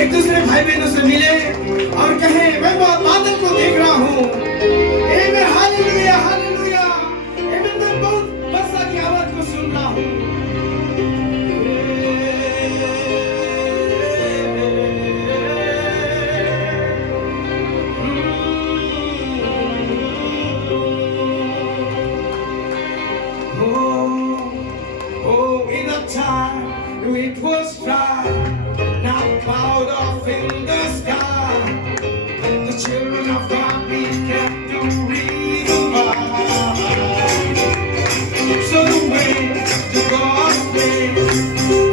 एक दूसरे भाई बहनों से मिले और कहे मैं बादल को देख रहा हूँ। आमेन, हालेलुया हालेलुया। आमेन, मैं बहुत वर्षा की आवाज को सुन रहा हूँ। In the time it was dry, now cloud off in the sky. The children of God began to revive. So the way to God's way,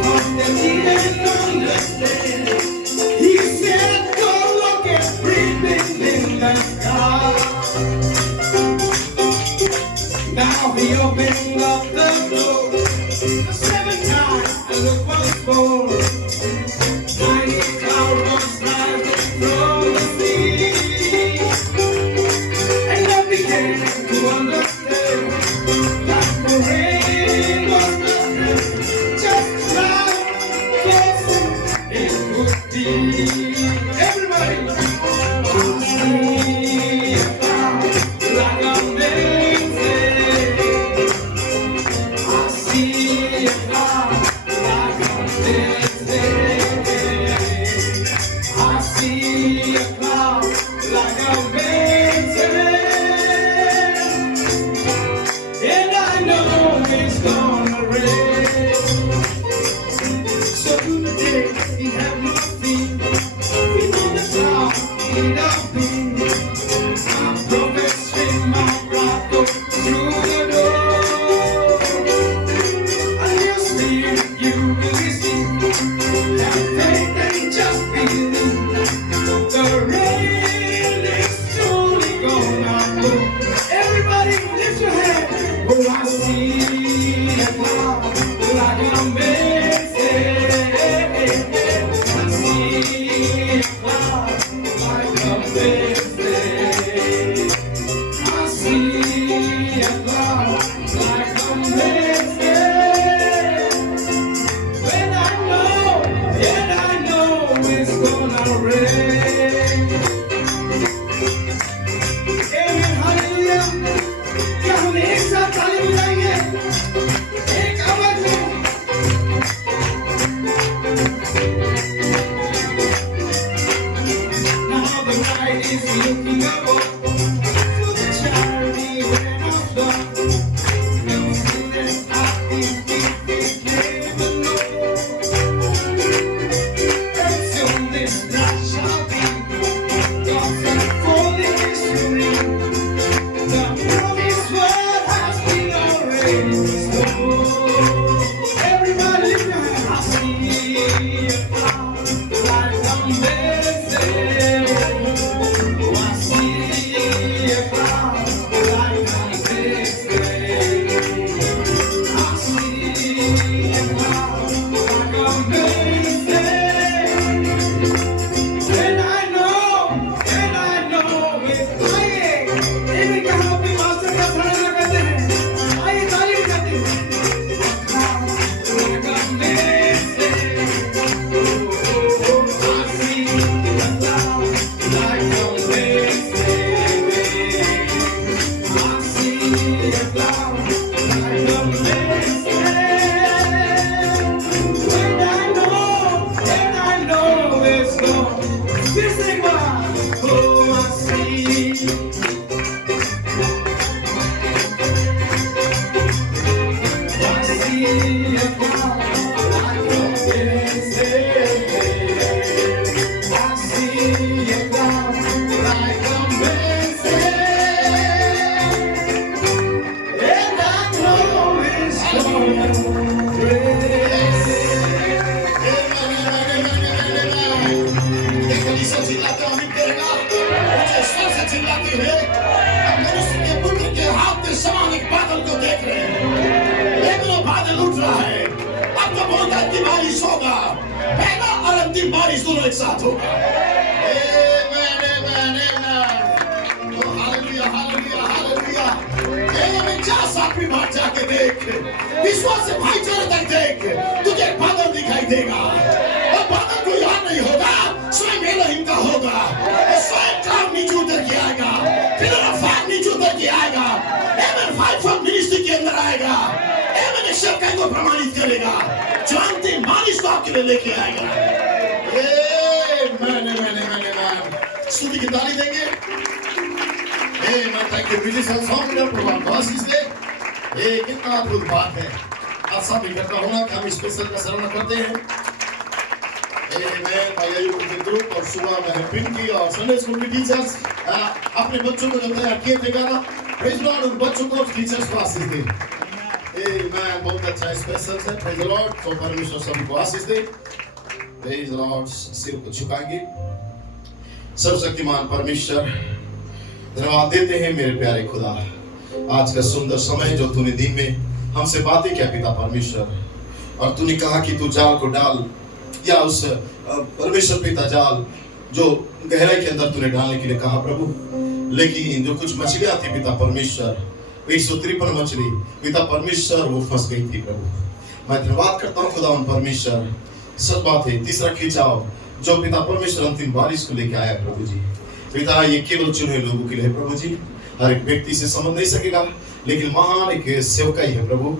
'cause they didn't understand. He said, go look at breathing in the sky. Now he opened up the door. The 7 times and the was born. 90 cloud was rising from the sea. And I began to understand that the rain was nothing, just like yes, it would be. Everybody, I see a cloud like a amazing. I see a cloud like a amazing. I see a cloud like a amazing. And I know it's gonna rain. So today we have nothing. We know the cloud in the wind. I'm progressing my rock through the door. And you spirit you will receive. Have faith and just believe. The rain is surely gonna fall. Everybody lift your hand. Oh, I see a cloud like an amazing. I see a cloud like an amazing. I see a cloud like an amazing. When I know it's gonna rain. Amen, hallelujah. क्या हम एक साथ ताली बजाएंगे? एक आवाज में। Now the night is looking up to the charity when I'm done. No student I think never know. And soon this night shall be God's unfolding history. The promised word has been already restored. Everybody lift your hand. I see a cloud like amazing. Oh, I see a cloud like amazing. I see a cloud like amazing. And I know it's lying. Even क्या हम अपनी master का सराहना करते हैं? आइए ताली बजाते हैं। Cloud like amazing. I see a cloud like amazing. I see a cloud like amazing. And I know it's gonna. This thing, oh, I see. I see a cloud like amazing. I see a cloud like amazing. And I know it's gonna rain. एक कलीसिया चिल्लाते हो, आमीन करेगा। ऊंचे स्वर से चिल्लाते हुए हम मनुष्य के पुत्र के हाथ के समान एक बादल को देख रहे हैं। एक वो बादल उठ रहा है। अब तो बहुत अंतिम बारिश होगा। पहला और अंतिम बारिश दोनों एक साथ होगा। आमेन, आमेन, आमेन। तो हालेलुया, हालेलुया, हालेलुया। में जा सातवीं बार जाके देख, विश्वास से भाईचारे तक देख, तुझे बादल दिखाई देगा। और बादल कोई और नहीं होगा, फाइव फोल्ड मिनिस्ट्री के अंदर आएगा। मैंने सेवकाई को प्रमाणित करेगा, जो अंतिम बारिश को आपके लिए लेके आएगा। मैंने स्तुति की ताली देंगे। मैं thank you musician song leader प्रभु को आशीष दे। कितना अद्भुत बात है, आज सब इकट्ठा होना कि हम स्पेशल का शरण करते हैं। मैं भाई के ग्रुप और सुबह मैंने पिंकी और संडे स्कूल की टीचर्स अपने बच्चों को जो तैयार किए थे गाना, प्रेज लॉर्ड, उन बच्चों को टीचर्स को आशीष दे। मैं बहुत अच्छा स्पेशल है, प्रेज लॉर्ड। तो परमेश्वर सभी को आशीष दे। प्रेज लॉर्ड, सिर को झुकाएंगे। सर्वशक्तिमान परमेश्वर, धन्यवाद देते हैं मेरे प्यारे खुदा, आज का सुंदर समय जो तूने दिन में हमसे बातें किया पिता परमेश्वर, और तूने कहा कि तू जाल को डाल, या उस परमेश्वर पिता जाल जो गहराई के अंदर तूने डालने के लिए कहा प्रभु, लेकिन जो कुछ मछलियां थी पिता परमेश्वर, 153 मछली पिता परमेश्वर वो फंस गई थी प्रभु। मैं धन्यवाद करता हूँ खुदा उन परमेश्वर। सच बात है, तीसरा खिंचाव जो पिता परमेश्वर अंतिम बारिश को लेके आया प्रभु जी, पिता ये केवल चुने लोगों के लिए प्रभु जी, हर एक व्यक्ति से समझ नहीं सकेगा, लेकिन महान एक सेवकाई है प्रभु,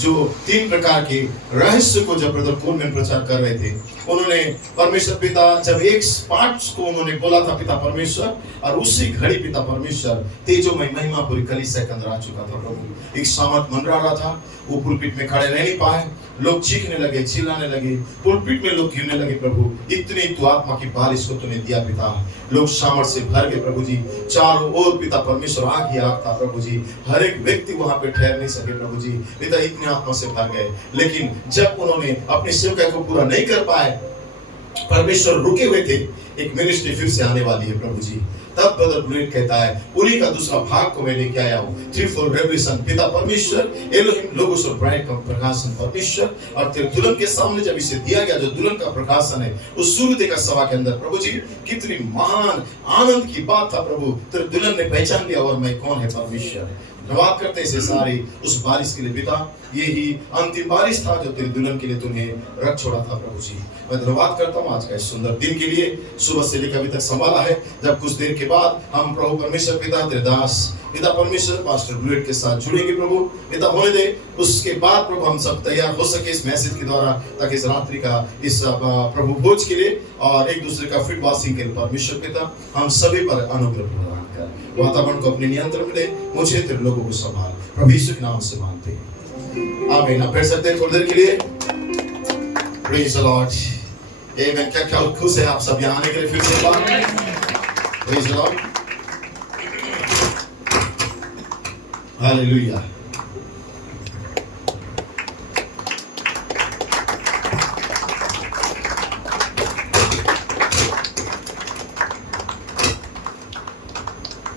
जो 3 प्रकार के रहस्य को जब ब्रदर कोलमैन प्रचार कर रहे थे, उन्होंने परमेश्वर पिता जब एक पाठ को उन्होंने बोला था पिता परमेश्वर, और उसी घड़ी पिता परमेश्वर तेजोमय महिमा पूरी कलीसिया के अंदर आ चुका था प्रभु। एक सामर्थ मंडरा रहा था, वो पुलपिट में खड़े रह नहीं पाए, लोग चीखने लगे, चिल्लाने लगे, पुलपिट में लोग गिरने लगे प्रभु। इतनी तू आत्मा की बारिश को तूने दिया पिता, लोग सामर्थ से भर गए प्रभु जी, चारों ओर पिता परमेश्वर आग ही आग था प्रभु जी, हर एक व्यक्ति वहां पे ठहर नहीं सके प्रभु जी, पिता इतनी आत्मा से भर गए। लेकिन जब उन्होंने अपनी सेवकाई को पूरा नहीं कर पाए, परमेश्वर रुके हुए थे, एक मिनिस्ट्री फिर से आने वाली है प्रभु जी। तब ब्रदर ब्लूइट कहता है, उन्हीं का दूसरा भाग को मैं लेके आया हूँ, 3-4 रेवलेशन पिता परमेश्वर, एलोहिम लोगोस और ब्राइड का प्रकाशन परमेश्वर, और तेरे दुल्हन के सामने जब इसे दिया गया, जो दुल्हन का प्रकाशन है, उस सूर्योदय का सभा के अंदर प्रभु जी, कितनी महान आनंद की बात था प्रभु, तेरे दुल्हन ने पहचान लिया और मैं कौन है परमेश्वर। धन्यवाद करते हैं सारी उस बारिश के लिए पिता, यही अंतिम बारिश था जो तेरे दुल्हन के लिए तूने रख छोड़ा था प्रभु जी। मैं धन्यवाद करता हूँ आज का इस सुंदर दिन के लिए, सुबह से लेकर अभी तक संभाला है, जब कुछ देर के बाद हम प्रभु परमेश्वर पिता तेरे दास पिता परमेश्वर पास्टर ब्लूइट के साथ जुड़ेंगे प्रभु पिता, होने दे। उसके बाद प्रभु हम सब तैयार हो सके इस मैसेज के द्वारा, ताकि इस रात्रि का इस प्रभु भोज के लिए और एक दूसरे का फीट वाशिंग के लिए परमेश्वर पिता हम सभी पर अनुग्रह प्रदान कर, वातावरण को अपने नियंत्रण में ले, मुझे तेरे लोगों को संभाल, प्रभु यीशु के नाम से मांगते हैं, आमीन। आप बैठ सकते हैं थोड़ी देर के लिए। प्रेज द लॉर्ड, आमीन। क्या खुश है आप सब यहाँ आने के लिए फिर से बात। Praise the Lord, hallelujah.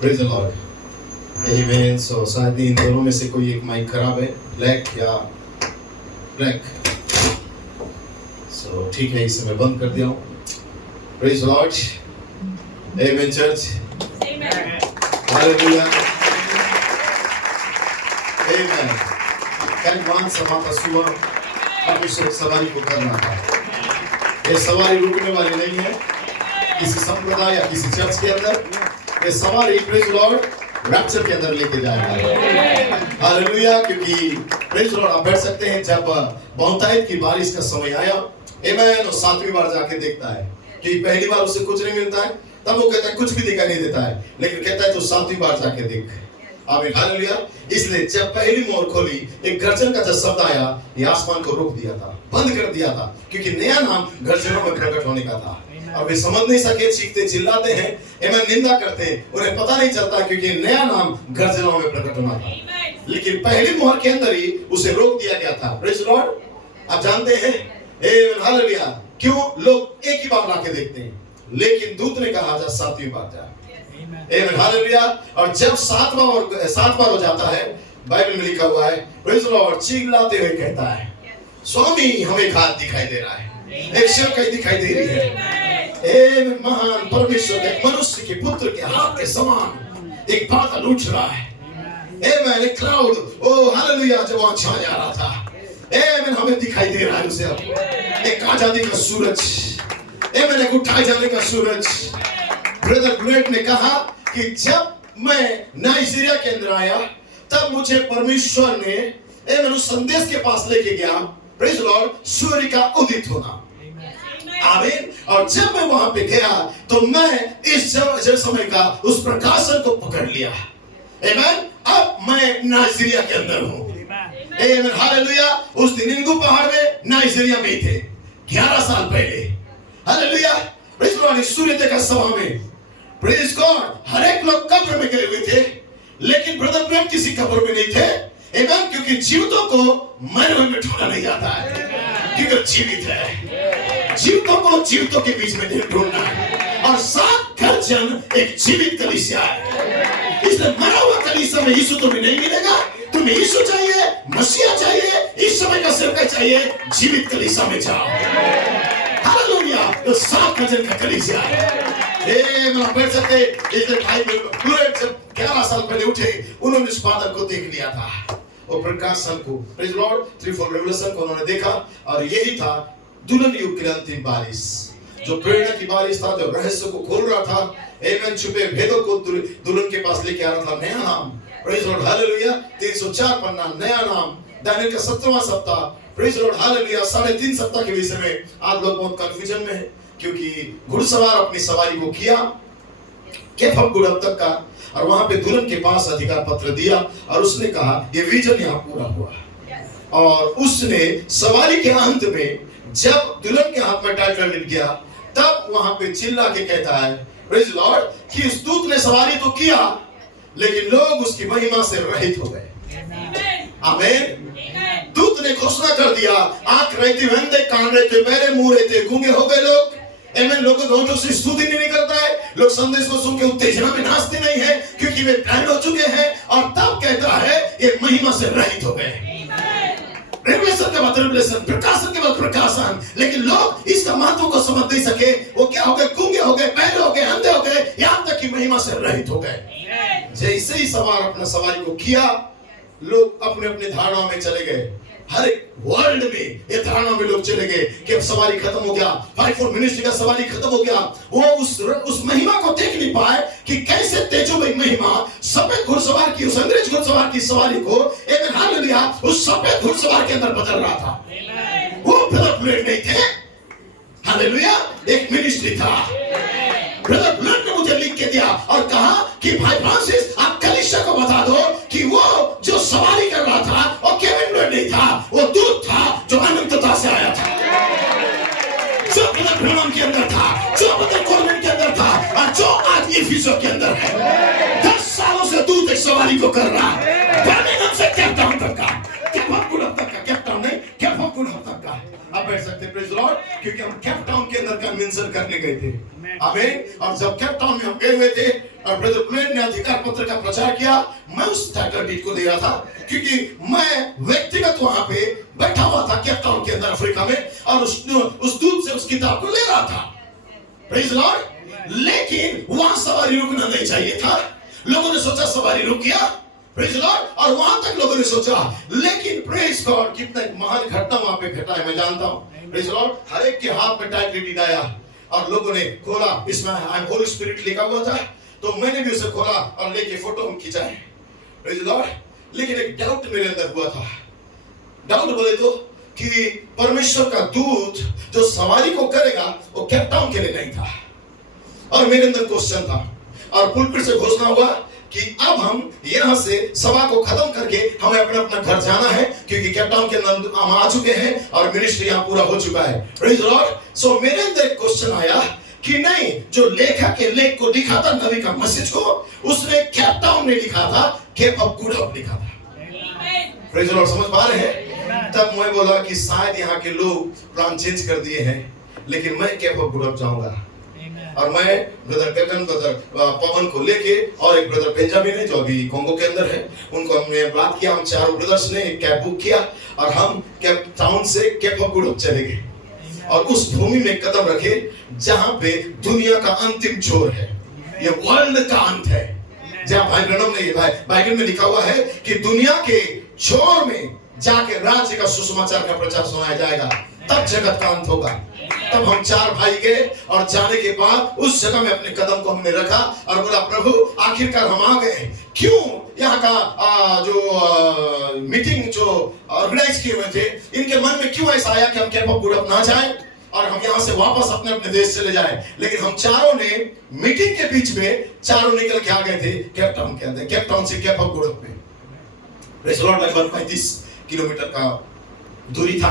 Praise the Lord, आमीन। सो शायद इन दोनों में से कोई एक माइक खराब है, ब्लैक या ब्लैक, सो ठीक है, इसे मैं बंद कर दिया हूँ। प्रेज द लॉर्ड, आमीन चर्च, हालेलुया, आमीन। कैन समाता सुबह परमेश्वर सवारी को करना था, ये सवारी रुकने वाली नहीं है किसी संप्रदाय या किसी चर्च के अंदर, ये सवारी प्रेज लॉर्ड रैप्चर के अंदर लेके जाएगा, हालेलुया। क्योंकि प्रेज लॉर्ड आप बैठ सकते हैं, जब बहुतायत की बारिश का समय आया, आमीन, और 7वीं बार जाके देखता है कि पहली बार उसे कुछ नहीं मिलता है, तब वो कहता है कुछ भी दिखाई नहीं देता है, लेकिन कहता है तो 7वीं बार जाके देख, आमीन, हालेलुया। इसलिए जब पहली मोहर खोली, एक गर्जन का जब शब्द आया, ये आसमान को रोक दिया था, बंद कर दिया था, क्योंकि नया नाम गर्जनों में प्रकट होने का था। अब वे समझ नहीं सके, चीखते चिल्लाते हैं, आमीन, निंदा करते हैं, उन्हें पता नहीं चलता क्योंकि नया नाम गर्जनों में प्रकट होना था, लेकिन पहली मोहर के अंदर ही उसे रोक दिया गया था। प्रेज लॉर्ड, आप जानते हैं, आमीन, हालेलुया, क्यों लोग एक ही बार लाके देखते हैं, लेकिन दूत ने कहा जा 7वीं बार जा, आमीन, हालेलुया। और जब 7 बार हो जाता है, बाइबल में लिखा हुआ है, प्रेज लॉर्ड चिल्लाते हुए कहता है, स्वामी हमें एक हाथ दिखाई दे रहा है, एक सेवकाई दिखाई दे रही है, आमीन। महान परमेश्वर के मनुष्य के पुत्र के हाथ के समान एक बादल उठ रहा है, आमीन, एक क्लाउड, ओ हालेलुया, जब वहां छा जा रहा था, आमीन, हमें दिखाई दे रहा है उसे अब एक आजादी का सूरज, आमीन, एक उठाए जाने का सूरज। ब्रदर ब्लूइट ने कहा कि जब मैं नाइजीरिया के अंदर आया, तब मुझे परमेश्वर ने मैंने संदेश के पास लेके गया, प्रेज लॉर्ड, सूर्य का उदित होना। आमीन। और जब मैं वहां पे गया तो मैं इस समय का उस प्रकाशन को पकड़ लिया। आमीन। अब मैं नाइजीरिया के अंदर हूं। आमीन, हालेलुया। उस दिन इनगु पहाड़ में नाइजीरिया में थे 11 साल पहले। हालेलुया। Praise Lord. सूर्य देखा सभा में, प्रेज गॉड, हर एक लोग कब्र में गए हुए थे, लेकिन ब्रदर ब्रैनम किसी कब्र में नहीं थे। आमीन। क्योंकि जीवितों को मरे हुए में ढूंढा नहीं जाता है, क्योंकि जीवित है। जीवितों को जीवितों के बीच में ढूंढना है। और 7 गर्जन एक जीवित कलीसिया है। इसलिए मरा हुआ कलीसिया में यीशु तुम्हें नहीं मिलेगा। तुम्हें यीशु चाहिए, मसीहा चाहिए, इस समय का सेवक चाहिए, जीवित कलीसिया में जाओ। हालेलुया। तो 7 गर्जन का कलीसिया है। मैं पढ़ सकते, इस भाई जब 11 साल पहले उठे, उन्होंने इस बादल को देख लिया था, और प्रकाशन को, प्रेज लॉर्ड, 3-4 रेवलेशन को उन्होंने देखा, और यही था दुल्हन युग की अंतिम बारिश, जो प्रेरणा की बारिश था, जो रहस्य को खोल रहा था। आमीन। छुपे भेदों को दुल्हन के पास लेके आ रहा था। नया नाम, प्रेज लॉर्ड, हालेलुया। 304 पन्ना, नया नाम, दानियल का 17वां सप्ताह, प्रेज लॉर्ड, हालेलुया। 3.5 सप्ताह के विषय में आज लोग बहुत कंफ्यूजन में है, क्योंकि घुड़सवार अपनी सवारी को किया केफब गुड़ब तक का, और वहां पे दुल्हन के पास अधिकार पत्र दिया, और उसने कहा ये विजन यहाँ पूरा हुआ। और उसने सवारी के अंत में जब दुल्हन के हाथ में टाइटल मिल गया, तब वहां पे चिल्ला के कहता है, प्रेज लॉर्ड, कि उस दूत ने सवारी तो किया, लेकिन लोग उसकी महिमा से रहित हो गए। आमीन। दूत ने घोषणा कर दिया, आंख रहे थे, अंधे, कान रहे थे, बहरे मुंह रहे थे, गूंगे हो गए लोग। आमीन। लोगों के होठों से स्तुति नहीं निकलता है, लोग संदेश को सुन के उत्तेजना में नाचते नहीं है, क्योंकि वे ब्लाइंड हो चुके हैं। और तब कहता है ये महिमा से रहित हो गए। रेवलेशन के बाद रेवलेशन, प्रकाशन के बाद प्रकाशन, लेकिन लोग इसका महत्व को समझ नहीं सके। वो क्या हो गए? गूंगे हो गए, बहरे हो गए, अंधे हो गए, यहां तक कि महिमा से रहित हो गए। जैसे ही सवार अपना सवारी को किया, लोग अपने अपने धारणाओं में चले गए। हर एक वर्ल्ड में ये धारणा में लोग चले गए कि अब सवारी खत्म हो गया, 5-4 मिनिस्ट्री का सवारी खत्म हो गया। वो उस महिमा को देख नहीं पाए कि कैसे तेजोमय महिमा सफेद घुड़सवार की, उस अंग्रेज घुड़सवार की सवारी को एक हालेलुया उस सफेद घुड़सवार के अंदर बदल रहा था। वो ब्रदर ब्लेड नहीं थे, हालेलुया, एक मिनिस्ट्री था। ब्रदर ब्लेड ने मुझे लिख के दिया और कहा कि भाई फ्रांसिस, आप कलीसिया को बता दो कि वो जो सवारी कर रहा था वो केविन ब्लेड नहीं था, वो दूत था जो अनंतता से आया था, जो ब्रदर ब्रैनम के अंदर था, जो ब्रदर कॉर्बेट के अंदर था, और जो आज इफिसो के अंदर है। 10 सालों से दूत एक सवारी को कर रहा है, बर्मिंघम से केप टाउन तक का, केप गुड़ब तक का, केप टाउन नहीं, केप गुड़ब तक का। आप बैठ सकते, प्रेज लॉर्ड, क्योंकि हम केप टाउन के अंदर कन्वेंशन करने गए थे। आमीन। और जब केप टाउन में हम गए हुए थे और ब्रदर ब्लेड ने अधिकार पत्र का प्रचार किया, मैं उस टाइटल डीड को दे रहा था, क्योंकि मैं व्यक्तिगत वहां पे बैठा हुआ था केप टाउन के अंदर अफ्रीका में, और उस दूत से उस किताब को ले रहा था। Praise Lord. लेकिन वहां सवारी रुकना नहीं चाहिए था। लोगों ने सोचा सवारी रुक गया, प्रेज लॉर्ड, और वहां तक लोगों ने सोचा, लेकिन प्रेज गॉड कितना एक महान घटना वहां पे घटा है मैं जानता हूं। Praise Lord. हर एक के हाथ में टाइटल डीड आया और लोगों ने खोला, इसमें आई एम होली स्पिरिट लिखा हुआ था, तो मैंने भी उसे खोला और लेके फोटो खिंचाए। Praise Lord. लेकिन एक डाउट मेरे अंदर हुआ था। डाउट बोले तो कि परमेश्वर का दूत जो सवारी को करेगा वो केप टाउन के लिए नहीं था, और मेरे अंदर क्वेश्चन था, और पुलपिट से घोषणा हुआ कि अब हम यहां से सभा को खत्म करके हमें अपना अपना घर जाना है, क्योंकि केप टाउन के अंदर हम आ चुके हैं और मिनिस्ट्री यहां पूरा हो चुका है। Praise Lord. सो मेरे अंदर एक क्वेश्चन आया कि नहीं, जो लेखक के लेख को लिखा था नबी का मैसेज को, उसने केप टाउन में लिखा था, केप ऑफ गुड होप लिखा था। Praise Lord. समझ पा रहे हैं? तब मैं बोला कि शायद यहाँ के लोग प्लान चेंज कर दिए हैं, लेकिन मैं केप ऑफ गुड होप जाऊंगा। और मैं ब्रदर गगन, ब्रदर पवन को लेके, और एक ब्रदर बेंजामिन है जो अभी कोंगो के अंदर है, उनको हमने बात किया। हम चारों ब्रदर्स ने एक कैब बुक किया और हम केप टाउन से केप ऑफ गुड होप चले गए, और उस भूमि में कदम रखे जहां पे दुनिया का अंतिम छोर है, ये वर्ल्ड का अंत है, जहां भाई ब्रैनम ने, भाई बाइबल में लिखा हुआ है कि दुनिया के छोर में जाके राज्य का सुसमाचार का प्रचार सुनाया जाएगा, तब जगत का अंत होगा। तब हम 4 भाई गए, और जाने के बाद उस जगह में अपने कदम को हमने रखा और बोला, प्रभु आखिरकार हम आ गए। क्यों? यहाँ का जो मीटिंग जो ऑर्गेनाइज किए हुए थे, इनके मन में क्यों ऐसा आया कि हम केप ऑफ गुड होप ना जाए और हम यहाँ से वापस अपने अपने देश चले जाए। लेकिन हम चारों ने मीटिंग के बीच में चारों निकल के आ गए थे केप टाउन के अंदर, केप टाउन से केप ऑफ गुड होप में। प्रेज़ द लॉर्ड, लगभग 35 किलोमीटर का दूरी था।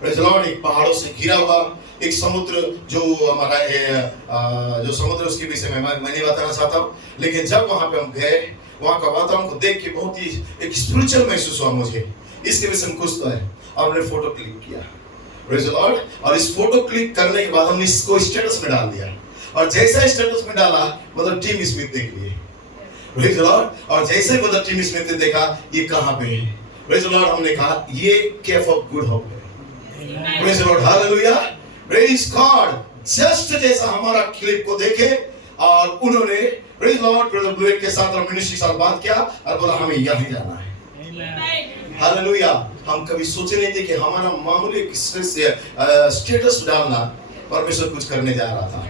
प्रेज़ द लॉर्ड, एक पहाड़ों से घिरा हुआ एक समुद्र जो हमारा है, जो समुद्र उसके विषय में मैं नहीं बताना चाहता हूँ। लेकिन जब वहां पे हम गए, वहां का वातावरण को देख के बहुत ही एक स्पिरिचुअल महसूस हुआ मुझे। इसके विषय में कुछ तो है और हमने फोटो क्लिक किया। प्रेज़ द लॉर्ड, और इस फोटो क्लिक करने के बाद हमने इसको स्टेटस में डाल दिया और जैसा स्टेटस में डाला मतलब टीम स्मिथ देख लिए। प्रेज़ द लॉर्ड, और जैसे मतलब टीम स्मिथ ने देखा ये कहां पे है, प्रेज़ द लॉर्ड, हमने कहा ये केप ऑफ गुड होप है। Praise the Lord, hallelujah, praise God. Just जैसा हमारा क्लिप को देखे और उन्होंने प्रेज़ द लॉर्ड ब्रदर ब्लूएट के साथ और मिनिस्ट्री के साथ बात किया और बोला हमें यहीं जाना है। हालेलुया। हम कभी सोचे नहीं थे कि हमारा मामूली स्टेटस डालना परमेश्वर कुछ करने जा रहा था।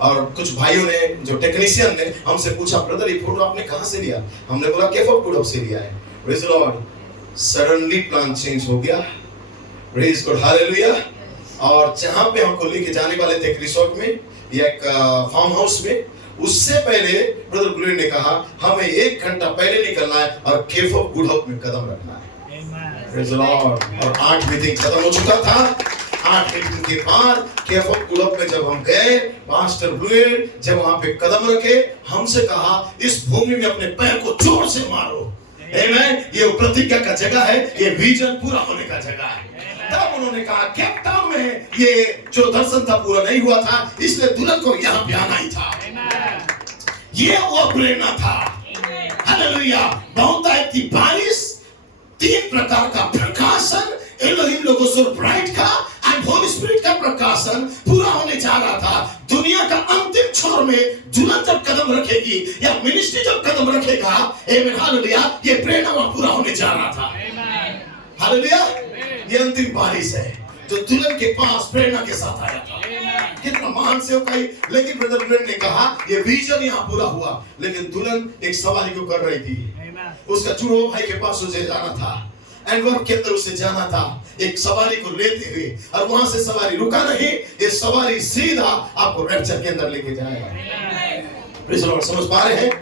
और कुछ भाइयों ने, जो टेक्नीशियन ने, हमसे पूछा ब्रदर ये फोटो आपने कहां से लिया? हमने बोला केप ऑफ गुड होप से लिया है। Praise the Lord, suddenly plan change हो गया। Praise God, hallelujah. और जहां पे हमको लेके जाने वाले थे एक रिसोर्ट में या एक फार्म हाउस में, उससे पहले ब्रदर ब्लूएट ने कहा हमें 1 घंटा पहले निकलना है और केप ऑफ गुड होप में कदम रखना है। प्रेज़ द लॉर्ड, और 8 मीटिंग खत्म हो चुका था। 8 मीटिंग के बाद केप ऑफ गुड होप में जब हम गए, पास्टर ब्लूएट जब वहां पे कदम रखे, हमसे कहा इस भूमि में अपने पैर को जोर से मारो। आमेन। ये प्रतिज्ञा का जगह है, ये विजन पूरा होने का जगह है। तब उन्होंने कहा केप टाउन में ये जो दर्शन था पूरा नहीं हुआ था, इसलिए दुल्हन को यहाँ पे आना ही था। ये वो प्रेरणा था। हालेलुया। बहुतायत की बारिश, 3 प्रकार का प्रकाशन, एलोहिम लोगोसुर ब्राइट का एंड होली स्पिरिट का प्रकाशन पूरा होने जा रहा था। दुनिया का अंतिम छोर में दुल्हन जब कदम रखेगी या मिनिस्ट्री जब कदम रखेगा, आमीन, हालेलुया, ये प्रेरणा वहां पूरा होने जा रहा था। हालेलुया। ये अंतिम बारिश है जो दुल्हन के पास प्रेरणा के साथ आया था। कितना महान सेवकाई। लेकिन ब्रदर ब्लूएट ने कहा ये विजन यहाँ पूरा हुआ, लेकिन दुल्हन एक सवारी को कर रही थी। उसका चुड़ो भाई के पास उसे जाना था, एनवर्क के अंदर उसे जाना था एक सवारी को लेते हुए, और वहां से सवारी रुका नहीं, ये सवारी सीधा आपको रैप्चर के अंदर लेके जाएगा। प्रेज़ द लॉर्ड, समझ पा रहे हैं?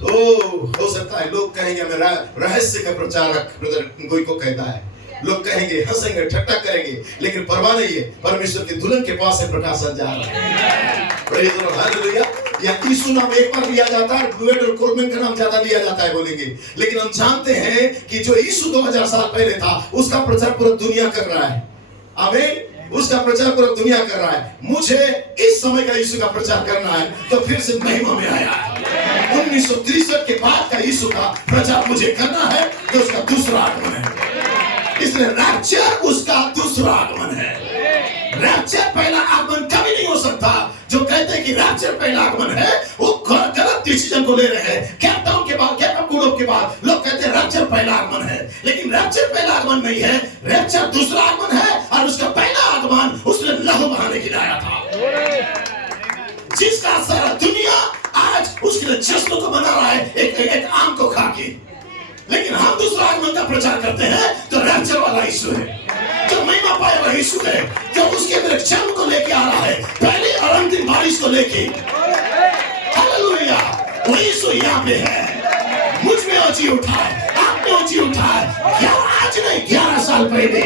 हो सकता है लोग कहेंगे मैं रहस्य का प्रचारक ब्रदर कोई को कहता है, लोग कहेंगे, हंसेंगे, ठट्टा करेंगे, लेकिन परवाह नहीं है, परमेश्वर के दुल्हन के पास से प्रकाशन जा रहा है। Praise the Lord, hallelujah. या यीशु नाम एक बार लिया जाता है, ब्लूएट और कोलमैन का नाम ज्यादा लिया जाता है बोलेंगे, लेकिन हम जानते हैं कि जो यीशु 2000 साल पहले था उसका प्रचार पूरा दुनिया कर रहा है। आमीन। उसका प्रचार पूरा दुनिया कर रहा है। मुझे इस समय का यीशु का प्रचार करना है तो फिर से महिमा में आया है। 1963 के बाद का यीशु का प्रचार मुझे करना है, जो उसका दूसरा आगमन है। इसलिए रैप्चर उसका दूसरा आगमन है। रैप्चर पहला आगमन कभी नहीं हो सकता। जो कहते हैं कि रैप्चर पहला आगमन है, वो गलत डिसीजन को ले रहे हैं। केप टाउन के बाद, केप ऑफ गुड होप के बाद लोग कहते हैं रैप्चर पहला आगमन है, लेकिन रैप्चर पहला आगमन नहीं है। रैप्चर दूसरा आगमन है, और उसका पहला आगमन उसने लहू बहाने के लिए आया था, जिसका सारा दुनिया आज उसके लिए जश्न को मना रहा है एक आम को खा के। लेकिन हम दूसरा आगमन का प्रचार करते हैं तो रैप्चर वाला यीशु है, जो महिमा पाए वाला यीशु है, जो उसके अंदर जन्म को लेके आ रहा है, पहली और अंतिम बारिश को लेके। हालेलुया। वो यीशु यहाँ पे है, मुझ में ऊंची उठा है, आप में ऊंची उठा है। आज नहीं 11 साल पहले,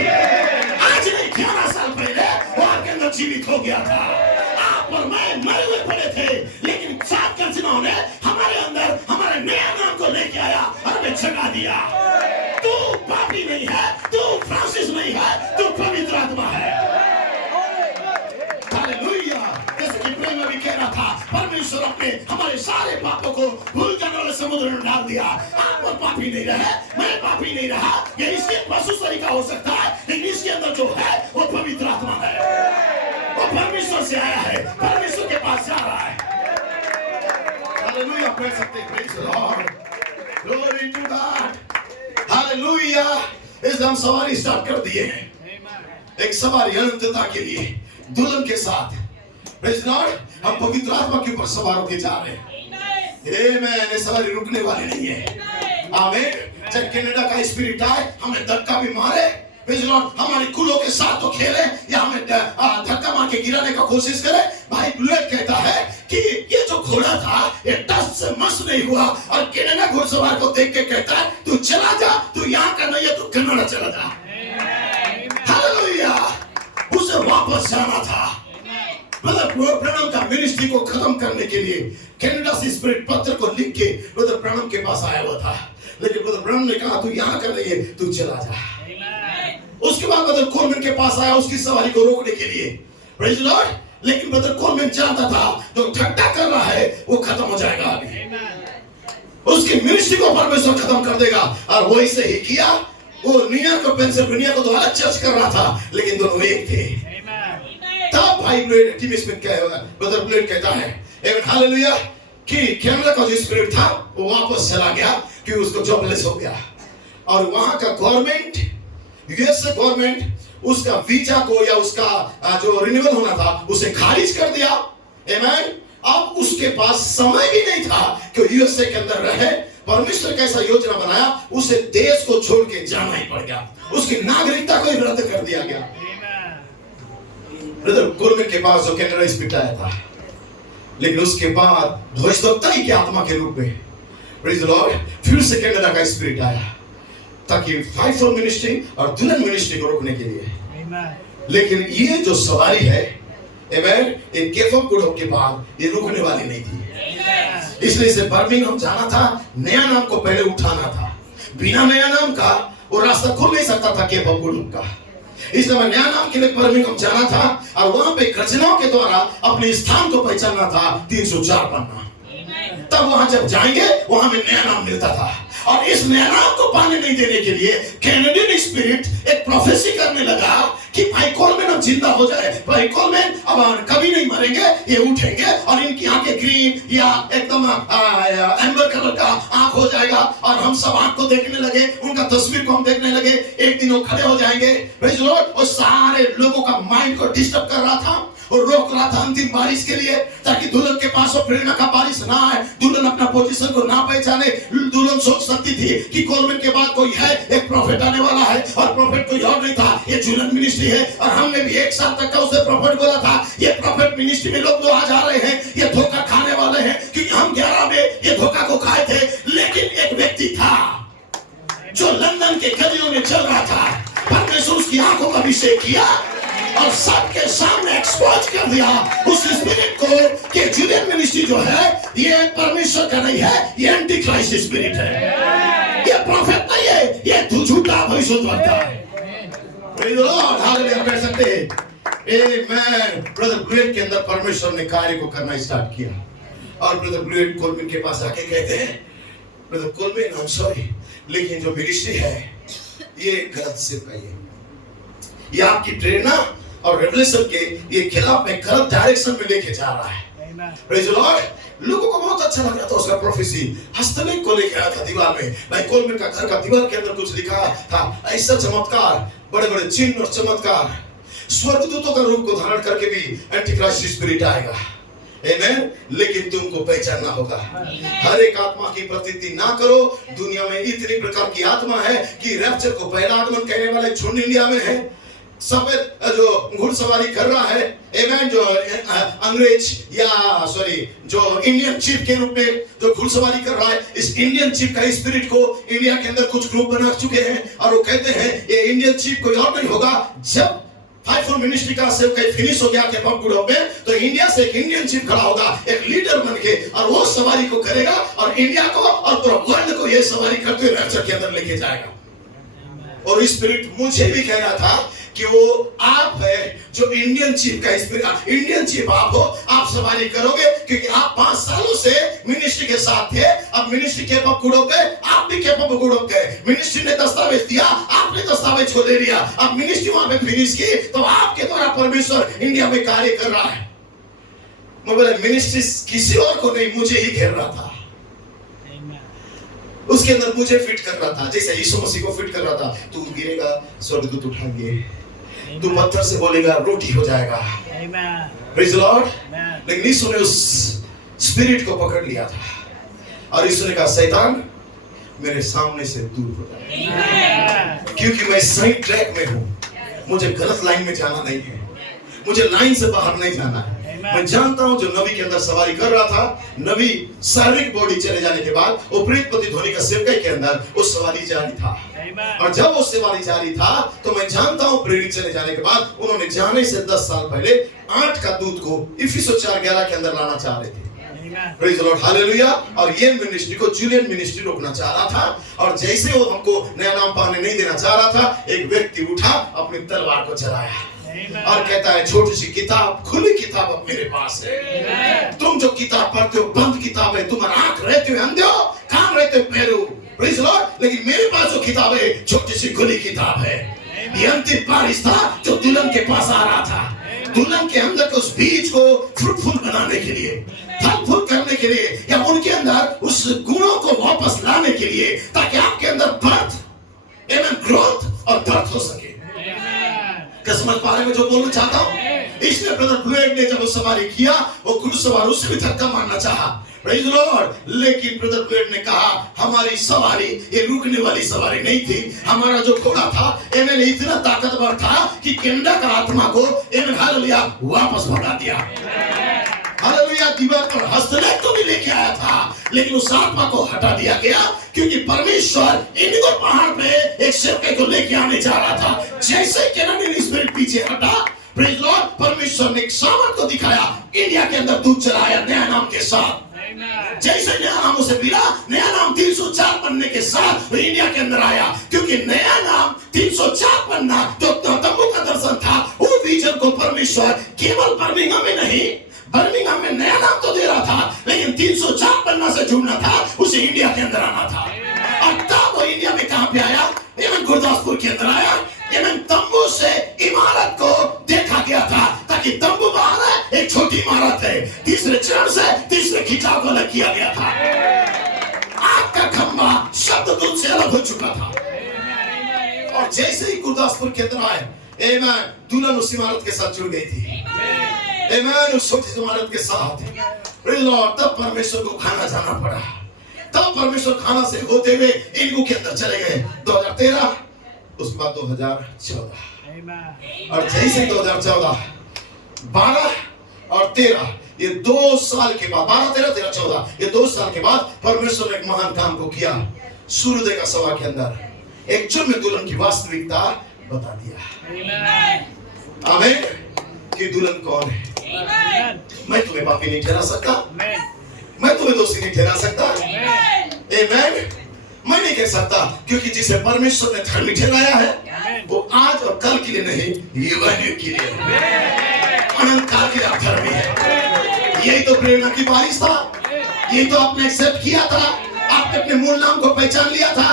आज नहीं 11 साल पहले वो आपके अंदर जीवित हो गया था। आप और मैं मरे हुए पड़े थे, लेकिन सात का चुनाव ने हमारे अंदर हमारे नया नाम को लेके आया और हमें जगा दिया। तू पापी नहीं है, तू फ्रांसिस नहीं है, तू पवित्र आत्मा है। हालेलुया। जैसे कि प्रेम अभी कह रहा था, परमेश्वर अपने हमारे सारे पापों को भूल जाने वाले समुद्र में डाल दिया। आप और पापी नहीं रहे, मैं पापी नहीं रहा। ये इसके पशु तरीका हो सकता है, लेकिन इसके अंदर जो है वो पवित्र आत्मा है, वो परमेश्वर से आया है, परमेश्वर के पास जा रहा है। हालेलुया। पढ़ सकते हैं, praise the Lord, glory to God. Hallelujah. इसलिए हम सवारी स्टार्ट कर दिए हैं, एक सवारी अनंतता के लिए दुल्हन के साथ। Praise the lord. हम पवित्र आत्मा के ऊपर सवार होकर जा रहे हैं। आमेन। सवारी रुकने वाली नहीं है। आमीन। जब कनाडा का स्पिरिट आए, हमें धक्का भी मारे, हमारी कुलों के साथ तो खेले या हमें धक्का मार के गिराने का कोशिश करे, भाई बुलेट कहता है कि ये जो घोड़ा था ये टस से मस नहीं हुआ, और कनाडा घुड़सवार को देख के कहता है तू चला जा, तू यहाँ का नहीं है, तू कनाडा चला जा। हालेलुया। उसे वापस जाना था। ब्रदर ब्रैनम का मिनिस्ट्री को खत्म करने के लिए कनाडा से स्पिरिट पत्र को लिख के ब्रदर ब्रैनम के पास आया हुआ था, लेकिन ब्रदर ब्रैनम ने कहा तू यहाँ का नहीं है, तू चला जा। उसके बाद ब्रदर कोलमैन के पास आया उसकी सवारी को रोकने के लिए, प्रेज द लॉर्ड। लेकिन ब्रदर कोलमैन जानता था जो ठट्टा कर रहा है वो खत्म हो जाएगा अभी, उसकी मिनिस्ट्री को परमेश्वर खत्म कर देगा, और वो इसे ही किया। वो न्यूयॉर्क और पेंसिल्वेनिया को दोबारा चर्च कर रहा था, लेकिन दोनों एक थे। तब भाई टीम स्मिथ ब्रदर ब्लेड कहता है आमीन हालेलुया कि कनाडा का जो स्पिरिट था वो वापस चला गया, कि उसको जॉबलेस हो गया, और वहां का गवर्नमेंट, यूएसए गवर्नमेंट उसका वीजा को या उसका जो रिन्यूअल होना था उसे खारिज कर दिया। आमीन। अब उसके पास समय भी नहीं था कि यूएसए के अंदर रहे। परमेश्वर कैसा योजना बनाया, उसे देश को छोड़ के जाना ही पड़ गया, उसकी नागरिकता को ही रद्द कर दिया गया। ब्रदर कोलमैन के पास जो कनाडा स्पिरिट आया था, लेकिन उसके बाद ध्वजदत्ता की आत्मा के रूप में प्रेज द लॉर्ड फिर से कनाडा का स्पिरिट आया, ताकि फाइवफोल्ड मिनिस्ट्री और दुल्हन मिनिस्ट्री को रोकने के लिए। लेकिन ये जो सवारी है आमीन, एक केफ ऑफ गुड होप के बाद ये रुकने वाली नहीं थी। इसलिए इसे बर्मिंघम जाना था, नया नाम को पहले उठाना था। बिना नया नाम का वो रास्ता खुल नहीं सकता था केफ ऑफ गुड होप का। इसलिए मैं नया नाम के लिए बर्मिंघम जाना था, और वहां पे गर्जनाओं के द्वारा अपने स्थान को पहचानना था, 304 बनना। तब वहां जब जाएंगे वहां में नया नाम मिलता था, और इस नया नाम को पाने नहीं देने के लिए कैनेडियन स्पिरिट एक प्रोफेसी करने लगा कि भाई कोलमैन अब जिंदा हो जाए, भाई कोलमैन अब कभी नहीं मरेंगे, ये उठेंगे और इनकी आंखें ग्रीन या एकदम एम्बर कलर का आंख हो जाएगा, और हम सब आंख को देखने लगे, उनका तस्वीर को हम देखने लगे, एक दिन वो खड़े हो जाएंगे। Praise the Lord. और सारे लोगों का माइंड को डिस्टर्ब कर रहा था और रोक रहा था अंतिम बारिश के लिए, ताकि दुल्हन के पास वो प्रेरणा का बारिश ना आए, दुल्हन अपना पोजीशन को ना पहचाने। दुल्हन सोच सकती थी कि कोलमैन के बाद कोई है, एक प्रॉफिट आने वाला है, और प्रॉफिट कोई और नहीं था, ये दुल्हन मिनिस्ट्री है। और हमने भी एक साल तक का उसे प्रॉफिट बोला था, ये प्रॉफिट मिनिस्ट्री में लोग तो आ जा रहे हैं, ये धोखा खाने वाले हैं, क्योंकि हम 11 में ये धोखा को खाए थे। लेकिन एक व्यक्ति था जो लंदन के गलियों में चल रहा था, परमेश्वर उसकी आंखों का अभिषेक किया और सबके सामने एक्सपोज कर दिया उस स्पिरिट को कि जुलियन मिनिस्ट्री जो है ये परमेश्वर का नहीं है, ये एंटी क्राइस्ट स्पिरिट है, ये प्रॉफिट नहीं है, ये झूठा भविष्यद्वक्ता है। Praise the Lord. हालेलुया कह सकते हैं। आमेन। ब्रदर ब्लेड के अंदर परमेश्वर ने कार्य को करना स्टार्ट किया, और ब्रदर ब्लेड कोलमैन के पास आके कहते हैं brother Coleman I am sorry, लेकिन जो मिनिस्ट्री है ये गलत सिर्फ का ये आपकी प्रेरणा और रेवलेशन के ये खिलाफ में गलत डायरेक्शन में लेके जा रहा है। Praise the Lord. लोगों को बहुत अच्छा लग रहा था उसका प्रोफेसी, हस्तलेख को लेके आया था दीवार में, भाई कोलमैन का घर का दीवार के अंदर कुछ लिखा था, ऐसा चमत्कार, बड़े बड़े चिन्ह और चमत्कार, स्वर्गदूतों का रूप को धारण करके भी एंटी क्राइस्ट स्पिरिट आएगा। आमेन। लेकिन तुमको पहचानना होगा, हर एक आत्मा की प्रतीति ना करो। दुनिया में इतनी प्रकार की आत्मा है कि रैप्चर को पहला आगमन कहने वाले झुंड इंडिया में है। सफेद जो घुड़सवारी कर रहा है, आमेन, जो अंग्रेज या सॉरी जो इंडियन चीफ के रूप में जो घुड़सवारी कर रहा है, इस इंडियन चीफ का स्पिरिट को इंडिया के अंदर कुछ ग्रुप बना चुके हैं, और वो कहते हैं ये इंडियन चीफ कोई और नहीं होगा। जब फाइवफोल्ड मिनिस्ट्री का सेवकाई फिनिश हो गया के बमगुड़ों में, तो इंडिया से एक इंडियन चीफ खड़ा होगा, एक लीडर बन के, और वो सवारी को करेगा और इंडिया को और पूरा वर्ल्ड को ये सवारी करते हुए रैप्चर के अंदर लेके जाएगा। और स्पिरिट मुझे भी कह रहा था कि वो आप है जो इंडियन चीफ का स्पिरिट, इंडियन चीफ आप हो, आप सवारी करोगे, क्योंकि आप 5 सालों से मिनिस्ट्री के साथ थे। अब मिनिस्ट्री के पकड़ो गए, आप भी के पकड़ो गए, मिनिस्ट्री ने दस्तावेज दिया, आपने दस्तावेज को ले लिया, अब मिनिस्ट्री वहां पे फिनिश की, तो आपके द्वारा परमेश्वर इंडिया में कार्य कर रहा है। मगर मिनिस्ट्री किसी और को नहीं, मुझे ही घेर रहा था, उसके अंदर मुझे फिट कर रहा था, जैसे यीशु मसीह को फिट कर रहा था। तू गिरेगा, स्वर्गदूत उठाएंगे, तू पत्थर से बोलेगा, रोटी हो जाएगा। Praise the Lord. लेकिन यीशु ने उस स्पिरिट को पकड़ लिया था, और यीशु ने कहा शैतान मेरे सामने से दूर हो जाए, क्योंकि मैं सही ट्रैक में हूँ, मुझे गलत लाइन में जाना नहीं है, मुझे लाइन से बाहर नहीं जाना है। मैं जानता हूं जो नबी के अंदर सवारी कर रहा था, नबी शारीरिक बॉडी चले जाने के बाद वो प्रेत प्रतिध्वनि का सेवकाई के अंदर वो सवारी जारी था, और जब वो सवारी जारी था तो मैं जानता हूं प्रेरित चले जाने के बाद उन्होंने जाने से 10 साल पहले 8 का दूत को इफिसुस 4:11 के अंदर लाना चाह रहे थे। Praise the Lord, hallelujah. और ये मिनिस्ट्री को जूलियन मिनिस्ट्री रोकना चाह रहा था, और जैसे वो हमको नया नाम पाने नहीं देना चाह रहा था, एक व्यक्ति उठा, अपनी तलवार को चलाया और कहता है छोटी सी किताब, खुली किताब अब मेरे पास है, तुम जो किताब पढ़ते हो बंद किताब है, तुम आंख रहते हो अंधे हो, कान रहते हो पैरो, प्रेज द लॉर्ड, लेकिन मेरे पास जो किताब है छोटी सी खुली किताब है। ये अंतिम बारिश था जो दुल्हन के पास आ रहा था, दुल्हन के अंदर के उस बीज को फ्रूटफुल बनाने के लिए, फल फूल करने के लिए, या उनके अंदर उस गुणों को वापस लाने के लिए, ताकि आपके अंदर बर्थ, ग्रोथ और बर्थ हो सके। क्या समझ पा रहे हैं जो बोलना चाहता हूँ? इसलिए ब्रदर ब्लेड ने जब वो सवारी किया, वो क्रूस सवार उससे भी धक्का मारना चाहा, प्रेज द लॉर्ड, लेकिन ब्रदर ब्लेड ने कहा हमारी सवारी ये रुकने वाली सवारी नहीं थी, हमारा जो घोड़ा था एमएन इतना ताकतवर था कि कनाडा का आत्मा को एमएन हालेलुया वापस भगा दिया। हालेलुया, दीवार पर हस्तलेख तो भी लेके आया था, लेकिन उस आत्मा को हटा दिया गया, क्योंकि परमेश्वर इंडिगो पहाड़ पे एक सेवक को लेके आने जा रहा था। जैसे कैनेडियन स्पिरिट पीछे हटा, प्रेज लॉर्ड, परमेश्वर ने एक सामर्थ को दिखाया, इंडिया के अंदर दूध चलाया नया नाम के साथ। जैसे नया नाम उसे मिला, नया नाम 304 बनने के साथ इंडिया के अंदर आया, क्योंकि नया नाम 304 बनना जो तंबू का दर्शन था, वो विजन को परमेश्वर केवल बर्मिंघम में नहीं, बर्मिंघम में नया नाम तो दे रहा था, लेकिन 304 बनना से जुड़ना था, उसे इंडिया के अंदर आना था। और तब वो इंडिया में कहां पे आया? एवं गुरदासपुर के अंदर आया, एवं तंबू से इमारत को देखा गया था, ताकि तंबू बाहर है, एक छोटी इमारत है, तीसरे चरण से तीसरे खिंचाव को अलग किया गया था। आपका खंबा शब्द दूत से अलग हो चुका था, और जैसे ही गुरदासपुर के अंदर आए, एवं दुल्हन उस इमारत के साथ जुड़ गई थी, एवं उस छोटी इमारत के साथ, प्रेज लॉर्ड, तब परमेश्वर को खाना जाना पड़ा। तब परमेश्वर खाना से होते हुए इनको के अंदर चले गए 2013, उसके बाद 2014, और जैसे 2014, 12 और 13, ये 2 साल के बाद, 12, 13, 13, 14, ये 2 साल के बाद परमेश्वर ने एक महान काम को किया। सूर्योदय का सभा के अंदर एक जुर्म दुल्हन की वास्तविकता बता दिया। आमीन। कि दुल्हन कौन है? मैं तुम्हें पापी नहीं ठहरा सकता, मैं तुम्हें दोषी नहीं ठहरा सकता, आमीन। मैं नहीं कह सकता, क्योंकि जिसे परमेश्वर ने धर्मी ठहराया है वो आज और कल के लिए नहीं, युग के लिए, अनंत काल के लिए धर्मी है। यही तो प्रेरणा की बारिश था, यही तो आपने एक्सेप्ट किया था, आपने अपने मूल नाम को पहचान लिया था।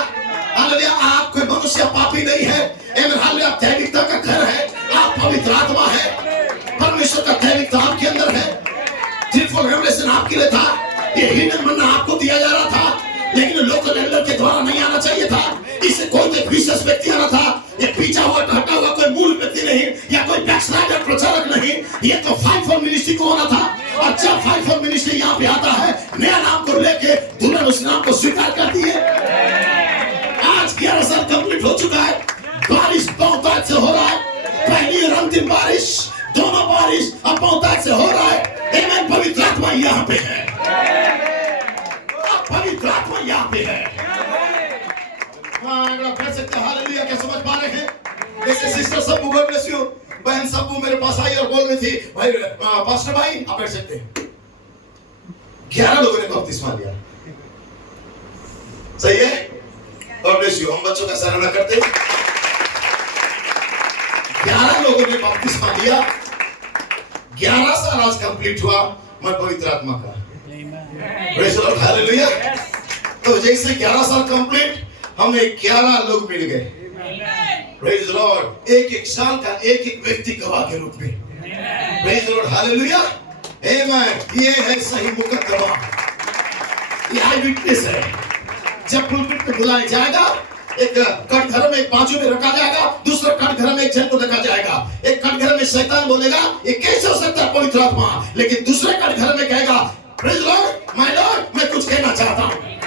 हालेलुया, आप कोई मनुष्य पापी नहीं है, हालेलुया, आप दैविकता का घर है, आप पवित्र आत्मा है, परमेश्वर का दैविकता आपके अंदर है, थ्रीफोल्ड रेवलेशन आपके लिए था, ये हिडन मन्ना आपको दिया जा रहा था, लेकिन लोकल एल्डर के द्वारा नहीं आना चाहिए था, इससे कोई एक विशेष व्यक्ति आना था। ये पीछा हुआ हटा हुआ कोई मूल व्यक्ति नहीं, या कोई बैकस्लाइडर प्रचारक नहीं, ये तो 5-4 मिनिस्ट्री को होना था। और जब 5-4 मिनिस्ट्री यहाँ पे आता है, नया नाम को लेके दुल्हन उस नाम को स्वीकार करती है। आज 11 साल कंप्लीट हो चुका है, बारिश बहुतायत से हो रहा है, पहली और अंतिम बारिश, दोनों बारिश अब बहुतायत से हो रहा है। आमीन। पवित्र आत्मा यहाँ पे है, पवित्र आत्मा यहाँ पे है। कह सकते हालेलुया, क्या समझ पा रहे हैं? जैसे सिस्टर सब गॉड ब्लेस यू, बहन सब मेरे पास आई और बोल रही थी, भाई पास्टर भाई आप बैठ सकते हैं। 11 लोगों ने बपतिस्मा लिया, सही है? God bless you. हम बच्चों का सराहना करते हैं। 11 लोगों ने बपतिस्मा लिया, 11 साल आज कंप्लीट हुआ मैं पवित्र आत्मा का। Praise the Lord, hallelujah. तो जैसे 11 साल कंप्लीट, हमें 11 लोग मिल गए। प्रेज़ द लॉर्ड, एक साल का एक व्यक्ति गवाह के रूप में। प्रेज़ द लॉर्ड, हालेलुया, आमीन। ये है सही मुकद्दमा, ये आई विटनेस है। जब पुलपिट पे बुलाया जाएगा, एक कटघर में एक बाजू में रखा जाएगा, दूसरा कटघर में एक जन को रखा जाएगा। एक कटघर में शैतान बोलेगा ये कैसे हो सकता है पवित्र आत्मा, लेकिन दूसरे कटघर में कहेगा praise the Lord, my Lord, मैं कुछ कहना चाहता हूं।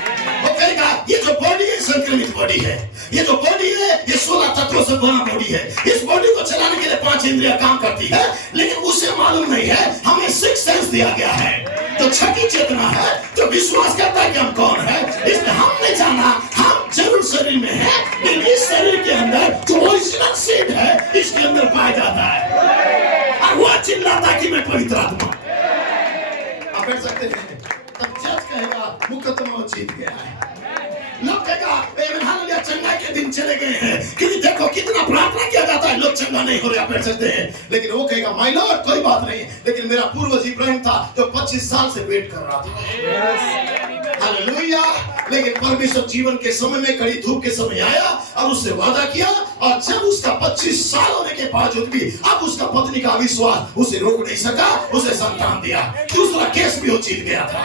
से बड़ा बॉडी है। इस बॉडी को चलाने के लिए 5 इंद्रियां काम करती है, लेकिन उसे मालूम नहीं है हमें 6 सेंस दिया गया है। तो छठी चेतना है जो विश्वास करता है कि हम कौन है। इसलिए हमने जाना हम जरूर शरीर में है, लेकिन इस शरीर के अंदर जो ओरिजिनल सीड है इसके अंदर पाया जाता है, और वो चिल्लाता है कि मैं पवित्र आत्मा। आप कह सकते हैं तब जज कहेगा मुकदमा जीत गया है। लोग कहेगा हालेलुया चंगा के दिन चले गए हैं, क्योंकि देखो कितना प्रार्थना किया जाता है, लोग चंगा नहीं हो रहे। आप कह सकते हैं, लेकिन वो कहेगा माय लॉर्ड कोई बात नहीं, लेकिन मेरा पूर्वज इब्राहिम था जो 25 साल से वेट कर रहा था। हालेलुया। लेकिन परमेश्वर जीवन के समय में कड़ी धूप के समय आया और उससे वादा किया, और जब उसका 25 साल होने के बावजूद भी अब उसका पत्नी का अविश्वास उसे रोक नहीं सका, उसे संतान दिया। दूसरा केस भी वो जीत गया था।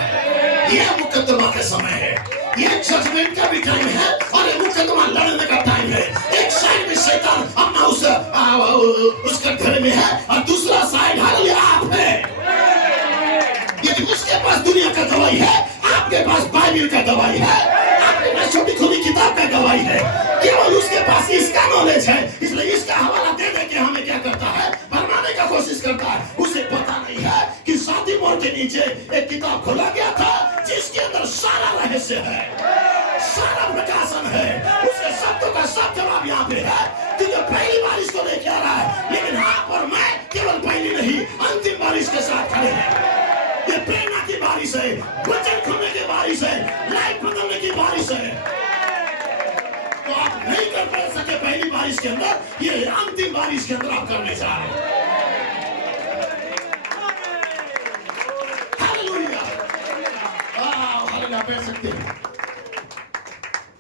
यह मुकदमा का समय है, यह जजमेंट का भी टाइम है, और यह मुकदमा लड़ने का टाइम है। एक साइड में शैतान अपना उसका घर में है, और दूसरा साइड हालेलुया आप है। यदि उसके पास दुनिया का गवाही है, आपके पास बाइबल का गवाही है, आपके पास छोटी खुली किताब का गवाही है, केवल उसके पास इसका नॉलेज है। इसलिए इसका हवाला दे दे के हमें क्या करता है, भरमाने का कोशिश करता है। उसे पता नहीं है कि 7 मोड़ के नीचे एक किताब खोला गया था जिसके अंदर सारा रहस्य है, सारा प्रकाशन है। उसके शब्दों का सब जवाब यहाँ पे है, क्योंकि पहली बार इसको लेके आ रहा है। लेकिन आप और मैं केवल पहली नहीं, अंतिम बार इसके साथ खड़े हैं। ये प्रेरणा की बारिश है, वचन खुलने की बारिश है, लाइफ बदलने की बारिश है। तो आप नहीं कर सके पहली बारिश के अंदर, ये अंतिम बारिश के अंदर आप करने जा रहे हैं। हालेलुया, हालेलुया कह सकते हैं।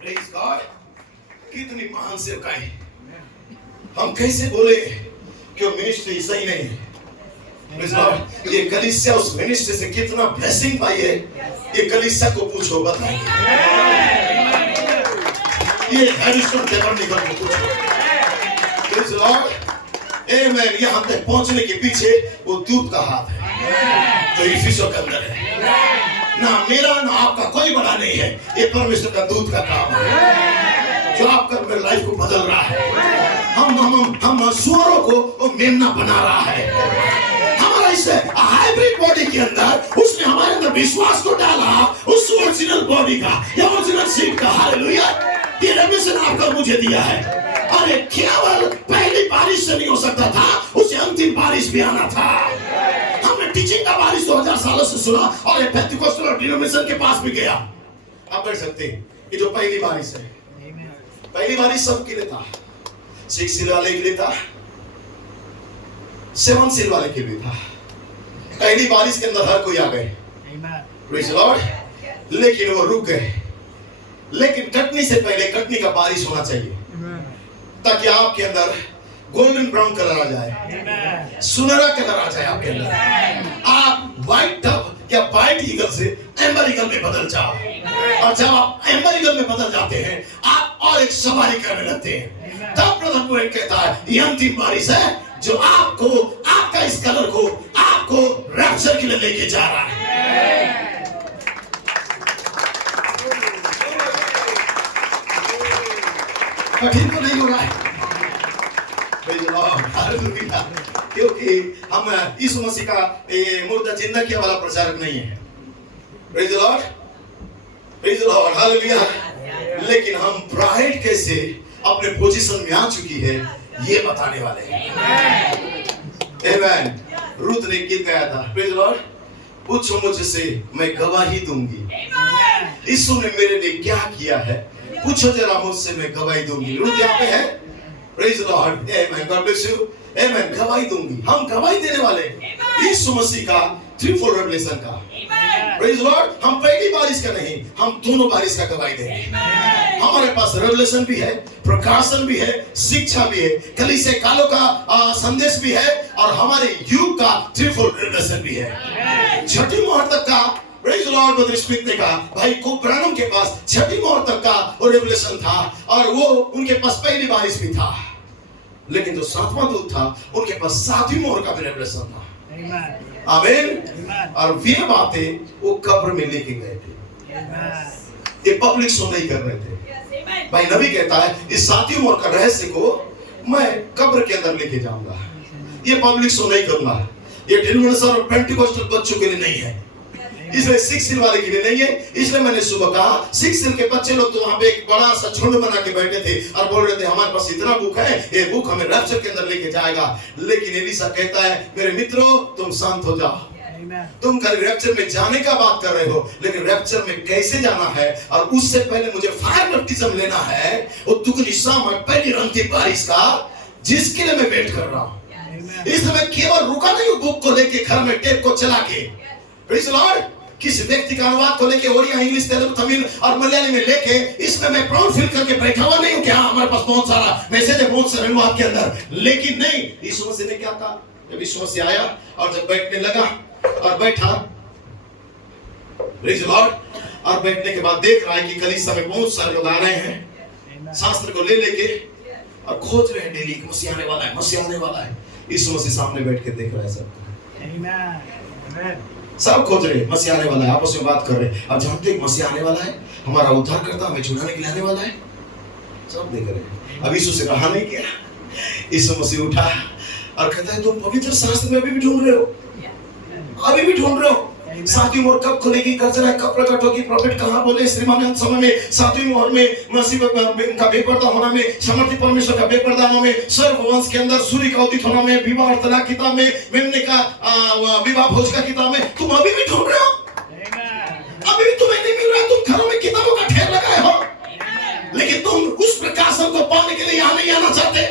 प्रेज़ गॉड, कितनी महान सेवकाई। हम कैसे बोले कि वो मिनिस्ट्री सही नहीं है। ये कलीसिया उस मिनिस्ट्री से कितना ब्लेसिंग पाई है, ये कलीसिया को पूछो, बताएंगे। ये हैरिसन टेबरनेकल को पूछो। प्रेज़ लॉर्ड, आमेन। यहाँ तक पहुंचने के पीछे वो दूत का हाथ है जो इफिसों के अंदर है। ना मेरा ना आपका कोई बड़ा नहीं है, ये परमेश्वर का दूत का काम है जो आपका मेरे लाइफ को बदल रहा है। हम सुअरों को वो मेमना बना रहा है। हाइब्रिड बॉडी के अंदर उसने हमारे अंदर विश्वास को डाला, उस ओरिजिनल बॉडी का या ओरिजिनल सीड का। हालेलुया, ये रेवलेशन आपको मुझे दिया है। और ये केवल पहली बारिश से नहीं हो सकता था, उसे अंतिम बारिश भी आना था। हमने टीचिंग का बारिश 2000 सालों से सुना, और ये पेंटिकोस्टल और डिनोमिनेशन के पास भी गया। आप कर सकते हैं, ये जो पहली बारिश है, पहली बारिश सबके लिए था। 6 सील वाले के लिए था, 7 सील वाले के लिए था। पहली बारिश के अंदर हर कोई आ गए, प्रेज़ लॉर्ड। लेकिन वो रुक गए। लेकिन कटनी से पहले कटनी का बारिश होना चाहिए, ताकि आपके अंदर गोल्डन ब्राउन कलर आ जाए, सुनहरा कलर आ जाए आपके अंदर। आप व्हाइट डव या व्हाइट ईगल से एम्बर ईगल में बदल जाओ, और जब आप एम्बर ईगल में बदल जाते हैं, आप और एक सवारी करने लगते हैं। तब ब्रदर पोएट कहता है ये अंतिम बारिश है जो आपको, आपका इस कलर को आपको रैप्चर के लिए लेके जा रहा है। कठिन तो नहीं हो रहा है, क्योंकि हम यीशु मसीह का मुर्दा जिंदा किया वाला प्रचारक नहीं है। Praise the Lord, praise the Lord, hallelujah. लेकिन हम ब्राइड कैसे अपने पोजीशन में आ चुकी है ये बताने वाले हैं। आमेन। रूथ ने गीत गाया था, प्रेज़ द लॉर्ड, पूछो मुझसे मैं गवाही दूंगी, यीशु ने मेरे लिए क्या किया है, पूछो जरा मुझसे मैं गवाही दूंगी। रूथ यहाँ पे है, praise the lord, amen, God bless you, amen. गवाही दूंगी, हम गवाही देने वाले यीशु मसीह का थ्रीफोल्ड रेवलेशन का। प्रेज़ द लॉर्ड, हम पहली बारिश का नहीं, हम दोनों बारिश का गवाही देंगे। हमारे पास रेवलेशन भी है, प्रकाशन भी है, शिक्षा भी है, कलीसिया कालों का संदेश भी है, और हमारे युग का थ्रीफोल्ड रेवलेशन भी है। छठी मोहर तक का praise the Lord brother Smith ने कहा, भाई कोब्रानम के पास छठी मोहर तक का वो रेवलेशन था, और वो उनके पास पहली बारिश भी था। लेकिन जो 7वां दूत था उनके पास 7वीं मोहर का भी रेवलेशन था। आमीन। और वे बातें वो कब्र में लेके गए थे, ये पब्लिक सो नहीं कर रहे थे। भाई नबी कहता है इस 7वीं मोहर का रहस्य को मैं कब्र के अंदर लेके जाऊंगा। ये पब्लिक शो नहीं करूंगा, ये डिलीवरेंस और पेंटिकोस्टल बच्चों के लिए नहीं है, इसलिए सिक्स सिल वाले के लिए नहीं है। इसलिए मैंने सुबह कहा सिक्स सिल के बच्चे लोग तो वहां पे एक बड़ा सा झुंड बना के बैठे थे और बोल रहे थे हमारे पास इतना बुक है, ये बुक हमें रैप्चर के अंदर लेके जाएगा। लेकिन एलिशा कहता है मेरे मित्रों तुम शांत हो जाओ, तुम कल रैप्चर में जाने का बात कर रहे हो, लेकिन रैप्चर में कैसे जाना है और उससे पहले मुझे फायर बैप्टिज्म लेना है, वो दुगनी शाम पहली रंग की बारिश का, जिसके लिए मैं वेट कर रहा हूं। इसलिए मैं केवल रुका नहीं हूं बुक को लेके घर में टेप को चला के, प्रेज़ द लॉर्ड, किसी व्यक्ति का अनुवाद को लेके ओडिया, इंग्लिश, तेलुगु, तमिल और मलयाली में लेके इसमें मैं प्राउड फील करके बैठा हुआ नहीं हूं कि हाँ हमारे पास बहुत सारा मैसेज है, बहुत सारे अनुवाद के अंदर। लेकिन नहीं, यीशु मसीह ने क्या कहा, जब यीशु मसीह आया और जब बैठने लगा और बैठा, प्रेज़ द लॉर्ड, और बैठने के बाद देख रहा है कि कलीसिया में बहुत सारे लोग आ रहे हैं शास्त्र को ले लेके और खोज रहे हैं डेली मसीह आने वाला है, मसीह आने वाला है। यीशु मसीह सामने बैठ के देख रहा है सब, सब खोज रहे हैं मसीह आने वाला है, आपस में बात कर रहे हैं। अब जानते हैं मसीह आने वाला है, हमारा उद्धार करता हमें छुड़ाने के लिए आने वाला है, सब देख रहे हैं। अब यीशु से रहा नहीं गया, यीशु मसीह उठा और कहता है तुम पवित्र शास्त्र में अभी भी ढूंढ रहे हो, अभी भी ढूंढ रहे हो, सातवीं मोहर कब खुलेगी, गर्जना कब प्रकट होगी, प्रॉफिट कहां बोले श्रीमान समय में, सातवीं मोहर में मसीह का बेपर्दा होना में, समर्थी परमेश्वर का बेपर्दा होना में, सर्ववंश के अंदर सूर्य का उदित होना में, विवाह और तलाक किताब में, मेमने का विवाह भोज का किताब में, तुम अभी भी ढूंढ रहे हो, अभी भी तुम्हें नहीं मिल रहा, तुम घरों में किताबों का ढेर लगाए हो, लेकिन तुम उस प्रकाशन को पाने के लिए यहां नहीं आना चाहते,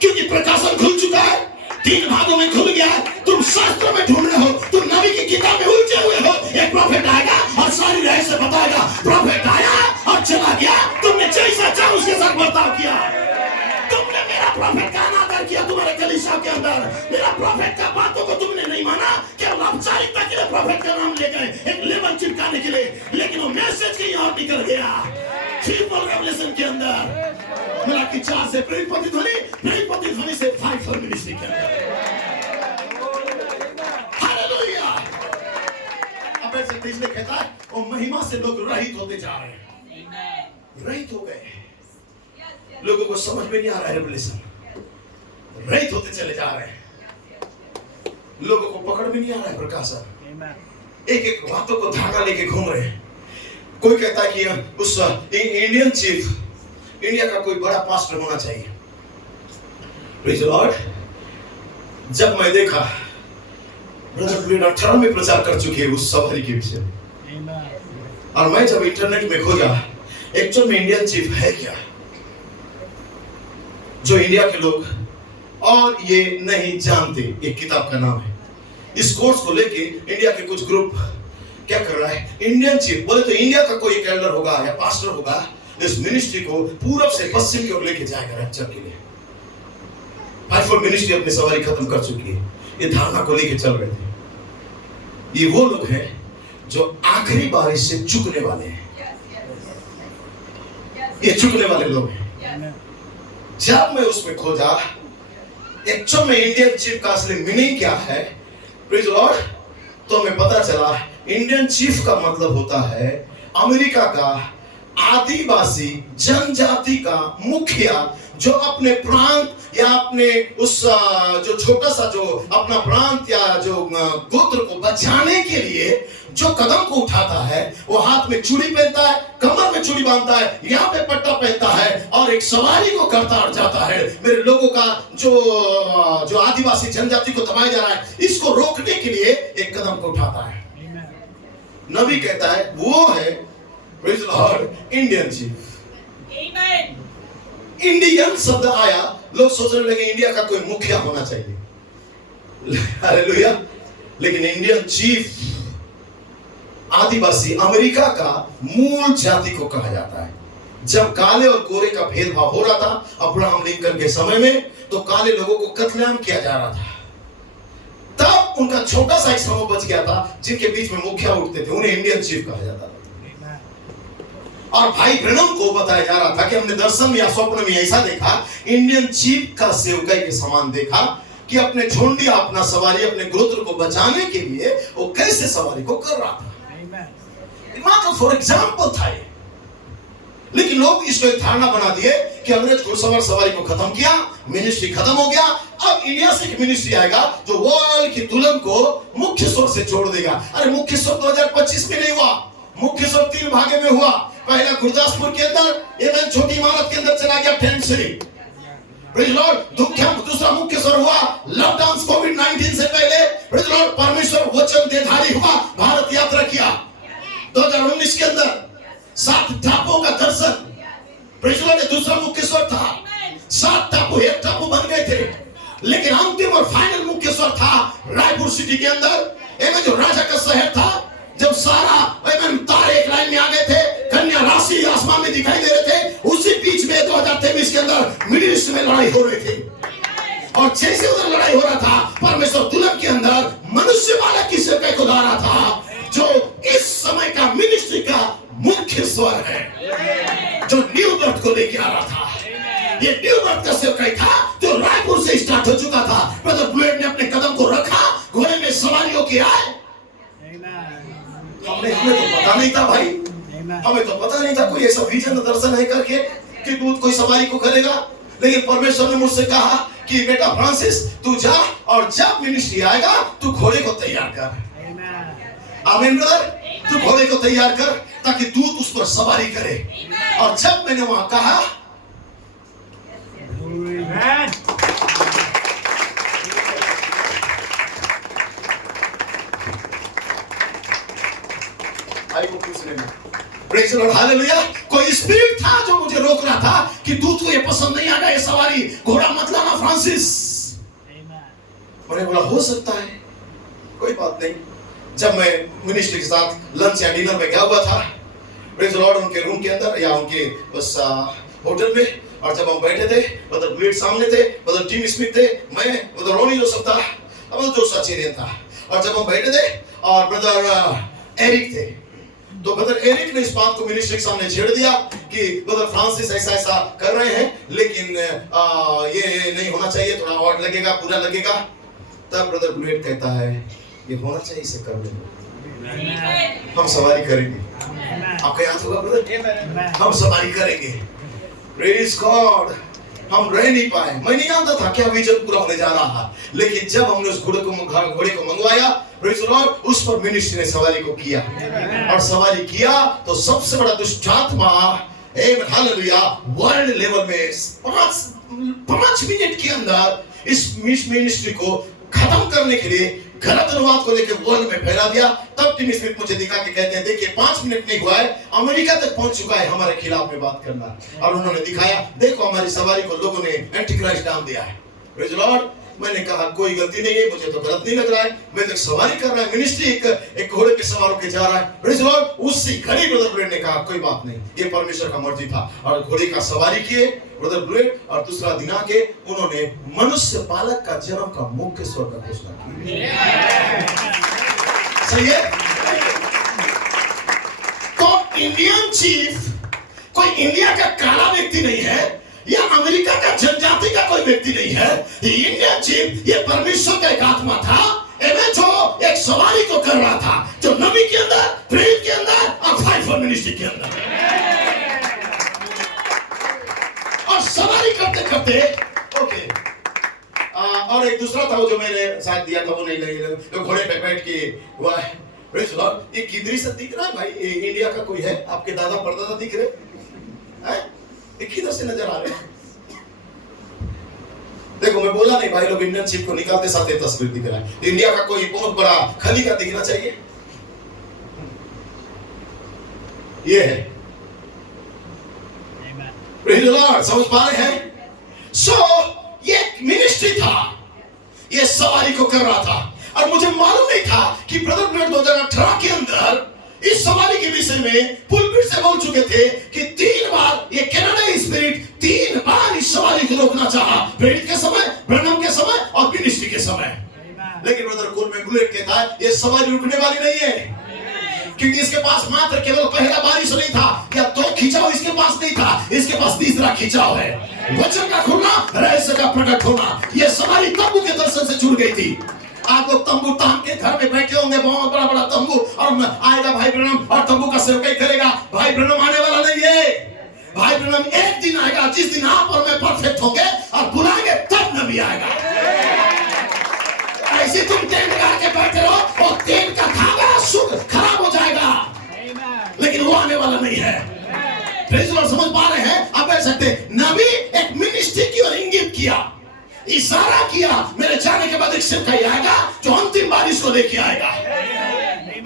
क्योंकि प्रकाशन खुल चुका है, 3 भागों में खुल गया है। तुम शास्त्र में ढूंढ रहे हो, तुम नबी की किताब में उलझे हुए हो। एक प्रॉफिट आएगा और सारी रहस्य बताएगा, प्रॉफिट आया और चला गया, तुमने जैसा चाहा उसके साथ बर्ताव किया, तुमने मेरा प्रॉफिट का अनादर किया तुम्हारे कलीसिया के अंदर, मेरा प्रॉफिट का बातों को तुमने नहीं माना, केवल औपचारिकता के लिए प्रॉफिट का नाम ले गए, एक लेबल चिपकाने के लिए, लेकिन वो मैसेज कहीं और निकल गया। ट्रिपल रेवलेशन के अंदर मलाकी 4 से प्रेरित ध्वनि से 5 फॉर मिनिस्ट्री के अंदर, हालेलुया। अब ऐसे इसलिए कहता है वो महिमा से लोग रहित होते जा रहे हैं, रहित हो गए, लोगों को समझ में नहीं आ रहा है रेवलेशन, रहित होते चले जा रहे हैं, लोगों को पकड़ में नहीं आ रहा है प्रकाशन, एक एक बातों को धागा लेके घूम रहे हैं। कोई कहता है कि उस इंडियन चीफ, इंडिया का कोई बड़ा पास्टर होना चाहिए, प्रेज़ द लॉर्ड। जब मैं देखा ब्रदर प्लेट 18 में प्रचार कर चुके हैं उस सवारी के विषय में, और मैं जब इंटरनेट में खोजा एक्चुअल में इंडियन चीफ है क्या, जो इंडिया के लोग और ये नहीं जानते, एक किताब का नाम है। इस कोर्स को लेके इंडिया के कुछ ग्रुप क्या कर रहा है, इंडियन चीफ बोले तो इंडिया का कोई एक एल्डर होगा या पास्टर होगा, इस मिनिस्ट्री को पूरब से पश्चिम की ओर लेके जाएगा रैप्चर के लिए। 5 फॉर मिनिस्ट्री अपनी सवारी खत्म कर चुकी है, ये धारणा को लेके चल रहे थे। ये वो लोग हैं जो आखिरी बारिश से चुकने वाले हैं, ये चुकने वाले लोग हैं। जब मैं उसमें खोजा एक्चुअल में इंडियन चीफ का असली मीनिंग क्या है, प्रेज़ द लॉर्ड, तो हमें पता चला इंडियन चीफ का मतलब होता है अमेरिका का आदिवासी जनजाति का मुखिया, जो अपने प्रांत या अपने उस जो छोटा सा जो अपना प्रांत या जो गोत्र को बचाने के लिए जो कदम को उठाता है, वो हाथ में चूड़ी पहनता है, कमर में चूड़ी बांधता है, यहाँ पे पट्टा पहनता है और एक सवारी को करता और जाता है। मेरे लोगों का जो आदिवासी जनजाति को दबाया जा रहा है, इसको रोकने के लिए एक कदम को उठाता है। नबी कहता है वो है praise the Lord Indian chief. आमीन। इंडियन शब्द आया, लोग सोचने लगे इंडिया का कोई मुखिया होना चाहिए, हालेलुया। लेकिन इंडियन चीफ आदिवासी अमेरिका का मूल जाति को कहा जाता है। जब काले और गोरे का भेदभाव हो रहा था अब्राहम लिंकन के समय में, तो काले लोगों को कत्लेआम किया जा रहा था, तब उनका छोटा सा एक समूह बच गया था जिनके बीच में मुखिया उठते थे, उन्हें इंडियन चीफ कहा जाता था। और भाई ब्रैनम को बताया जा रहा था कि हमने दर्शन या स्वप्न में ऐसा देखा, इंडियन चीफ का सेवकाई के समान देखा कि अपने झुंड या अपना सवारी अपने गोत्र को बचाने के लिए वो कैसे सवारी को कर रहा था। मात्र फॉर एग्जाम्पल था लेकिन लोग इसको एक धारणा बना दिए कि अंग्रेज घुड़सवार सवारी को खत्म किया, मिनिस्ट्री खत्म हो गया, अब इंडिया से एक मिनिस्ट्री आएगा जो वर्ल्ड की दुल्हन को मुख्य स्वर से जोड़ देगा। अरे मुख्य स्वर 2025 में नहीं हुआ, मुख्य स्वर 3 भागे में हुआ। पहला गुरदासपुर के अंदर, एक छोटी इमारत के अंदर चला गया टेंट सिटी, प्रेज लॉर्ड। दूसरा मुख्य स्वर हुआ लॉकडाउन कोविड-19 से पहले, प्रेज लॉर्ड, परमेश्वर वचन देधारी हुआ, भारत यात्रा किया। 2019 के अंदर 7 टापुओं का दर्शन, प्रेज लॉर्ड, दूसरा मुख्य स्वर था। 7 टापू, एक टापू बन गए थे, लेकिन अंतिम और फाइनल मुख्य स्वर था रायपुर सिटी के अंदर, जो राजा का शहर था। जब सारा तारे एक लाइन में आ गए थे, कन्या राशि आसमान में दिखाई दे रहे थे, उसी बीच में 2023 के अंदर मिडिल ईस्ट में लड़ाई हो रही थी। और जैसे उधर लड़ाई हो रहा था, परमेश्वर दुल्हन के अंदर मनुष्य वाला की सेवकाई को ला रहा था, जो इस समय का मिनिस्ट्री का मुख्य स्वर है, जो न्यू बर्थ को लेके आ रहा था। ये न्यू बर्थ का सेवकाई था जो रायपुर से स्टार्ट हो चुका था। ब्रदर ब्लेड ने अपने कदम को रखा, घोड़े में सवारी होके आए। हमें तो पता नहीं था भाई, हमें तो पता नहीं था कोई ऐसा विजन दर्शन है करके कि दूध कोई सवारी को करेगा। लेकिन परमेश्वर ने मुझसे कहा कि बेटा फ्रांसिस, तू जा और जब मिनिस्ट्री आएगा तू घोड़े को तैयार कर। आमीन ब्रदर, तू घोड़े को तैयार कर ताकि दूध उस पर सवारी करे। और जब मैंने वहां कहा, प्रेज़ द लॉर्ड, हालेलुया। कोई स्पिरिट था जो मुझे रोक रहा था कि दूध को ये पसंद नहीं आएगा, ये सवारी, घोड़ा मत लाना फ्रांसिस। मैंने बोला हो सकता है, कोई बात नहीं। जब मैं मिनिस्ट्री के साथ लंच या डिनर में गया हुआ था, प्रेज़ द लॉर्ड, उनके रूम के अंदर या उनके बस होटल में, और जब हम बैठे थे, ब्रदर ब्लेड सामने थे, ब्रदर टीम स्मिथ थे, मैं, ब्रदर रोनी जोसेफ था, ब्रदर जोशुआ चेरियन था। और जब हम बैठे थे और ब्रदर एरिक थे, तो ब्रदर एरिक ने इस बात को मिनिस्ट्री के सामने छेड़ दिया कि ब्रदर फ्रांसिस ऐसा ऐसा कर रहे हैं, लेकिन ये नहीं होना चाहिए, थोड़ा और लगेगा, बुरा लगेगा। तब ब्रदर ब्लेड कहता है ये होना चाहिए, इसे कर लेंगे, हम सवारी करेंगे। आपका याद होगा ब्रदर, हम सवारी करेंगे। प्रेज गॉड, हम रह नहीं पाए। मैं नहीं जानता था क्या विजन पूरा होने जा रहा था, लेकिन जब हमने उस घोड़े को मंगवाया, प्रेज लॉर्ड, उस पर मिनिस्ट्री ने सवारी को किया। और सवारी किया तो सबसे बड़ा दुष्टात्मा, हालेलुया, वर्ल्ड लेवल में 5 मिनट के अंदर इस मिनिस्ट्री को खत्म करने के लिए गलत अनुवाद को लेकर वर्ल्ड में फैला दिया। तब टीम स्मिथ मुझे दिखा के कहते हैं, देखिए 5 मिनट नहीं हुआ है, अमेरिका तक पहुंच चुका है हमारे खिलाफ में बात करना। और उन्होंने दिखाया, देखो हमारी सवारी को लोगों ने एंटी क्राइस्ट नाम दिया है। Praise the Lord. मैंने कहा कोई गलती नहीं है, मुझे तो गलत नहीं लग रहा है, मैं तो सवारी कर रहा है, मिनिस्ट्री एक घोड़े पे सवार होकर जा रहा है। Praise the Lord. उसी घड़ी ब्रदर ब्लेड ने कहा कोई बात नहीं, ये परमेश्वर का मर्जी था, और घोड़े का सवारी किए ब्रदर ब्लेड। और दूसरा दिन आके उन्होंने मनुष्य बालक का जन्म का मुख्य स्वर का घोषणा की। सही है। तो इंडियन चीफ कोई इंडिया का काला व्यक्ति नहीं है, या अमेरिका का जनजाति का कोई व्यक्ति नहीं है। इंडियन चीफ ये परमेश्वर का एक आत्मा था, जो एक सवारी को कर रहा था, जो नबी के अंदर, प्रेरित के अंदर और फाइव मिनिस्ट्री के अंदर। और सवारी करते करते ओके। और एक दूसरा था वो जो मैंने साथ दिया था, वो नहीं जो घोड़े पे बैठ के हुआ है। ये किधरी से दिख रहा है भाई, इंडिया का कोई है, आपके दादा परदादा दिख रहे हैं, किधर से नजर आ रहे हैं? देखो मैं बोला नहीं भाई, लोग इंडियन शिप को निकालते साथ ये तस्वीर दिख रहा है। इंडिया का कोई बहुत बड़ा खली का दिखना चाहिए, ये है। प्रेज़ द लॉर्ड, समझ पा रहे हैं? ये मिनिस्ट्री था, ये सवारी को कर रहा था। और मुझे मालूम नहीं था कि ब्रदर ब्लेड 2018 के अंदर इस सवारी के विषय में पुलपिट से बोल चुके थे कि 3 बार ये कनाडाई स्पिरिट 3 बार इस सवारी को रोकना चाहा, प्रेरित के समय, ब्रनम के समय और मिनिस्ट्री के समय। लेकिन ब्रदर कोलमैन बुलेट कहता है ये सवारी रुकने वाली नहीं है, क्योंकि इसके पास मात्र केवल पहला बारिश नहीं था या 2 खिंचाव इसके पास नहीं था, इसके पास तीसरा खिंचाव है, वचन का खुलना, रहस्य का प्रकट होना। ये सवारी तंबू के दर्शन से जुड़ गई थी। आप लोग तंबू तान के घर में बैठे होंगे, बहुत बड़ा बड़ा तंबू, और आएगा भाई ब्रनम और तंबू का सेवकाई करेगा। भाई ब्रनम आने वाला नहीं है, ब्रनम एक दिन आएगा जिस दिन आप और मैं परफेक्ट होंगे और बुलाएंगे तब नबी आएगा। ऐसे तुम टेंट गाड़ के बैठे रहो और टेंट का धागा खराब हो जाएगा, लेकिन वो आने वाला नहीं है। प्रेज़ द लॉर्ड, समझ पा रहे हैं? आप कह सकते नबी एक मिनिस्ट्री की और इंगित किया, इशारा किया, मेरे जाने के बाद एक सेवकाई आएगा जो अंतिम बारिश को लेके आएगा।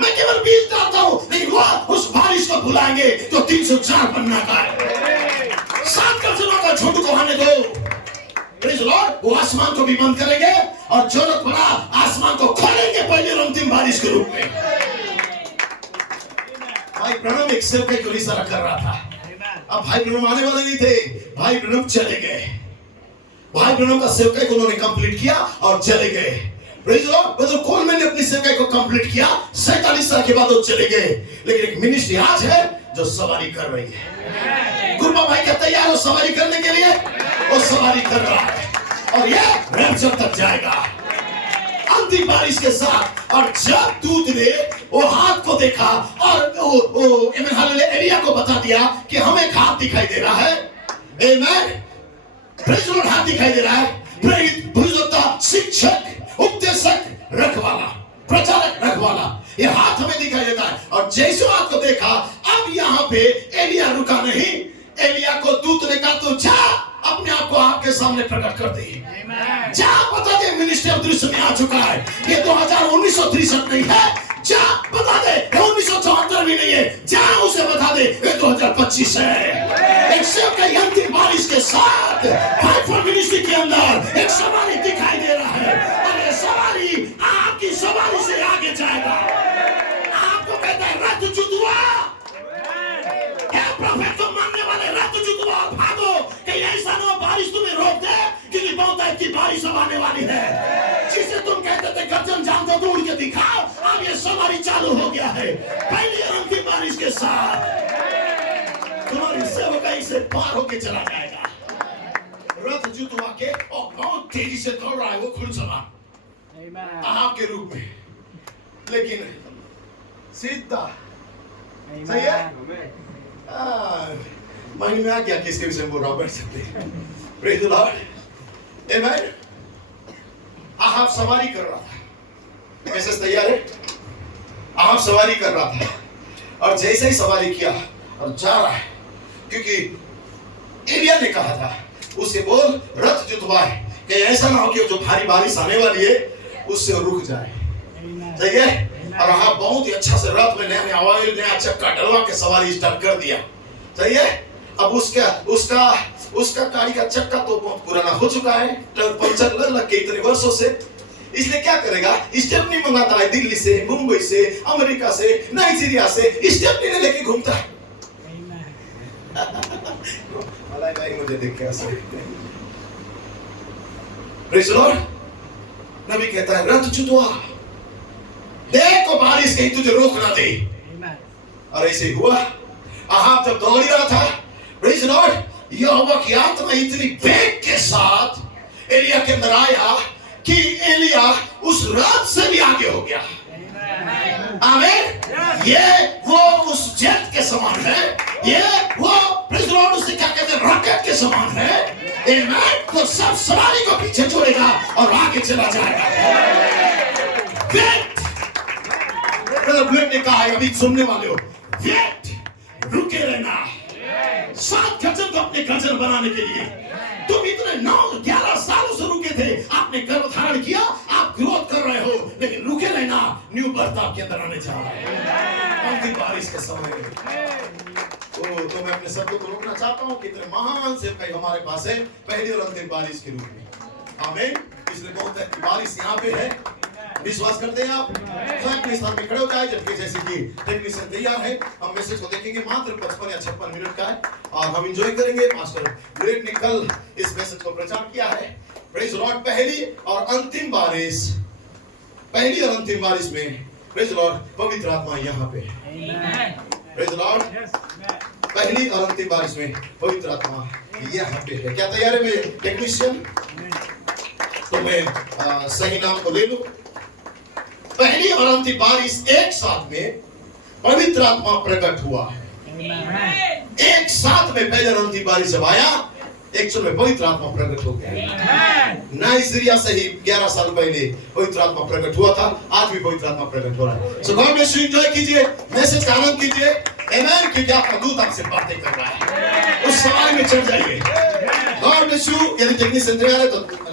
मैं केवल बीज डालता हूं, लेकिन वो उस बारिश को बुलाएंगे जो 304 पन्ना का है। 7 गर्जनों का झुंड को आने दो। प्रेज़ द लॉर्ड, वो आसमान को भी बंद करेंगे और जरूरत पड़ा आसमान को खोलेंगे पहले और अंतिम बारिश के रूप में। भाई ब्रनम एक सेवकाई को इशारा कर रहा था। अब भाई ब्रनम आने वाले नहीं थे, भाई ब्रनम चले गए। भाई ब्रनम का सेवकाई को उन्होंने कंप्लीट किया और चले गए। Praise the Lord, brother Coleman ने अपनी सेवकाई को कंप्लीट किया, 47 साल के बाद वो चले गए। लेकिन एक मिनिस्ट्री आज है जो सवारी कर रही है। गुरबा भाई क्या तैयार हो सवारी करने के लिए? वो सवारी कर रहा है और ये रैप्चर तक जाएगा अंतिम बारिश के साथ। और जब दूत ने वो हाथ को देखा और एलिया को बता दिया कि हमें एक हाथ दिखाई दे रहा है। आमेन। प्रेज़ द लॉर्ड, हाथ दिखाई दे रहा है। प्रेरित, बुजुर्ग, शिक्षक, उपदेशक, रखवाला, प्रचारक, रखवाला, ये हाथ हमें दिखाई देता है। और जैसे हाथ को देखा, अब यहाँ पे एलिया रुका नहीं। एलिया को दूत ने कहा तू जा अपने आप को आपके सामने प्रकट कर दे, जा बता दे मिनिस्ट्री ऑफ दृश्य में आ चुका है। ये 1963 नहीं है, जा बता दे। 1974 भी नहीं है, जा उसे बता दे ये 2025 है। एक सेवकाई अंतिम बारिश के साथ फाइव मिनिस्ट्री के अंदर एक सवारी दिखाई दे रहा है और ये सवारी आपकी सवारी से आगे जाएगा। आपको कहता है रथ जुतवा, प्रॉफिट को मानने वाले रथ जुतवा, भागो कि ऐसा ना बारिश तुम्हें रोक दे, क्योंकि बहुत की बारिश अब आने वाली है। जिसे तुम कहते थे गर्जन जानते तो उड़ के दिखाओ, अब ये सवारी चालू हो गया है पहली और अंतिम बारिश के साथ। तुम्हारी सेवकाई से पार होके चला जाएगा। रथ जुतवा के और बहुत तेजी से दौड़ रहा है वो खुलसवार आपके रूप में, लेकिन सीधा सही है। माइंड में आ गया किसके विषय में बोल रहा हूं, बैठ सकते हैं। Praise the lord. आमेन। आप सवारी कर रहा था, कैसे तैयार है? आप सवारी कर रहा था और जैसे ही सवारी किया और जा रहा है, क्योंकि एलिया ने कहा था उससे बोल रथ जुतवाए कि ऐसा ना हो कि जो भारी बारिश आने वाली है उससे रुक जाए। सही है। और हाँ, बहुत ही अच्छा से रथ में नया ऑयल, नया चक्का डलवा के सवारी स्टार्ट कर दिया। सही है। अब उसका गाड़ी का चक्का तो बहुत पुराना हो चुका है, पंचर लग के इतने वर्षों से। इसलिए क्या करेगा, स्टेपनी मंगाता है दिल्ली से, मुंबई से, अमेरिका से, नाइजीरिया से, स्टेपनी ने लेके घूमता है। भाई मुझे देख के ऐसे प्रेज़ द लॉर्ड। नबी कहता है रथ जुतवा, देखो बारिश कहीं तुझे रोक ना दे। और ऐसे हुआ। अहाब जब दौड़ रहा था, प्रेज़ द लॉर्ड, यहोवा की आत्मा इतनी वेग के साथ एलिया के अंदर आया कि एलिया उस रथ से भी आगे हो गया। आमीन। ये वो उस जेट के समान है, ये वो प्रेज़ द लॉर्ड उसे क्या कहते हैं, रॉकेट के समान है। आमीन। तो सब सवारी को पीछे छोड़ेगा और आगे चला जाएगा। वेट, ब्लड ने कहा है, अभी सुनने वाले हो, वेट, रुके रहना। 7 गर्जन को अपने गर्जन बनाने के लिए तुम इतने 9-11 सालों से रुके थे, आपने गर्भ धारण किया, आप ग्रोथ कर रहे हो, लेकिन रुके रहना, न्यू बर्थ आपके अंदर आने जा रहा है अंतिम बारिश के समय। तो मैं अपने शब्दों को रोकना चाहता हूँ कि इतने महान सेवकाई हमारे पास है पहली और अंतिम बारिश के रूप में। आमीन। इसलिए बहुत है कि बारिश यहाँ पे है। विश्वास करते हैं आप? अपने स्थान पे खड़े हो जाए, जबकि जैसे कि टेक्नीशियन तैयार है, हम मैसेज को देखेंगे। मात्र 55 या 56 मिनट का है और हम एंजॉय करेंगे। पास्टर ग्रेट ने कल इस मैसेज को प्रचार किया है। Praise the Lord. पहली और अंतिम बारिश में प्रेज़ द लॉर्ड पवित्र आत्मा यहाँ पे है। Praise the Lord. पहली और अंतिम बारिश में पवित्र आत्मा यहाँ पे है। क्या तैयार है मेरे टेक्नीशियन? तो मैं सही नाम को ले लूं। पहली और अंतिम बारिश एक साथ में पवित्र आत्मा प्रकट हुआ है। एक साथ में पहले रंती बारी जब आया, एक में पवित्र आत्मा प्रकट हो गया। नाइजीरिया से ही 11 साल पहले पवित्र आत्मा प्रकट हुआ था, आज भी पवित्र आत्मा प्रकट हो रहा है। सो गॉड ब्लेस यू, एंजॉय कीजिए, मैसेज का आनंद कीजिए। आमेन। क्योंकि आपका दूत आपसे बातें कर रहा है, उस सवाल में चढ़ जाइए। God bless you. यदि टेक्नीशियन तैयार है तो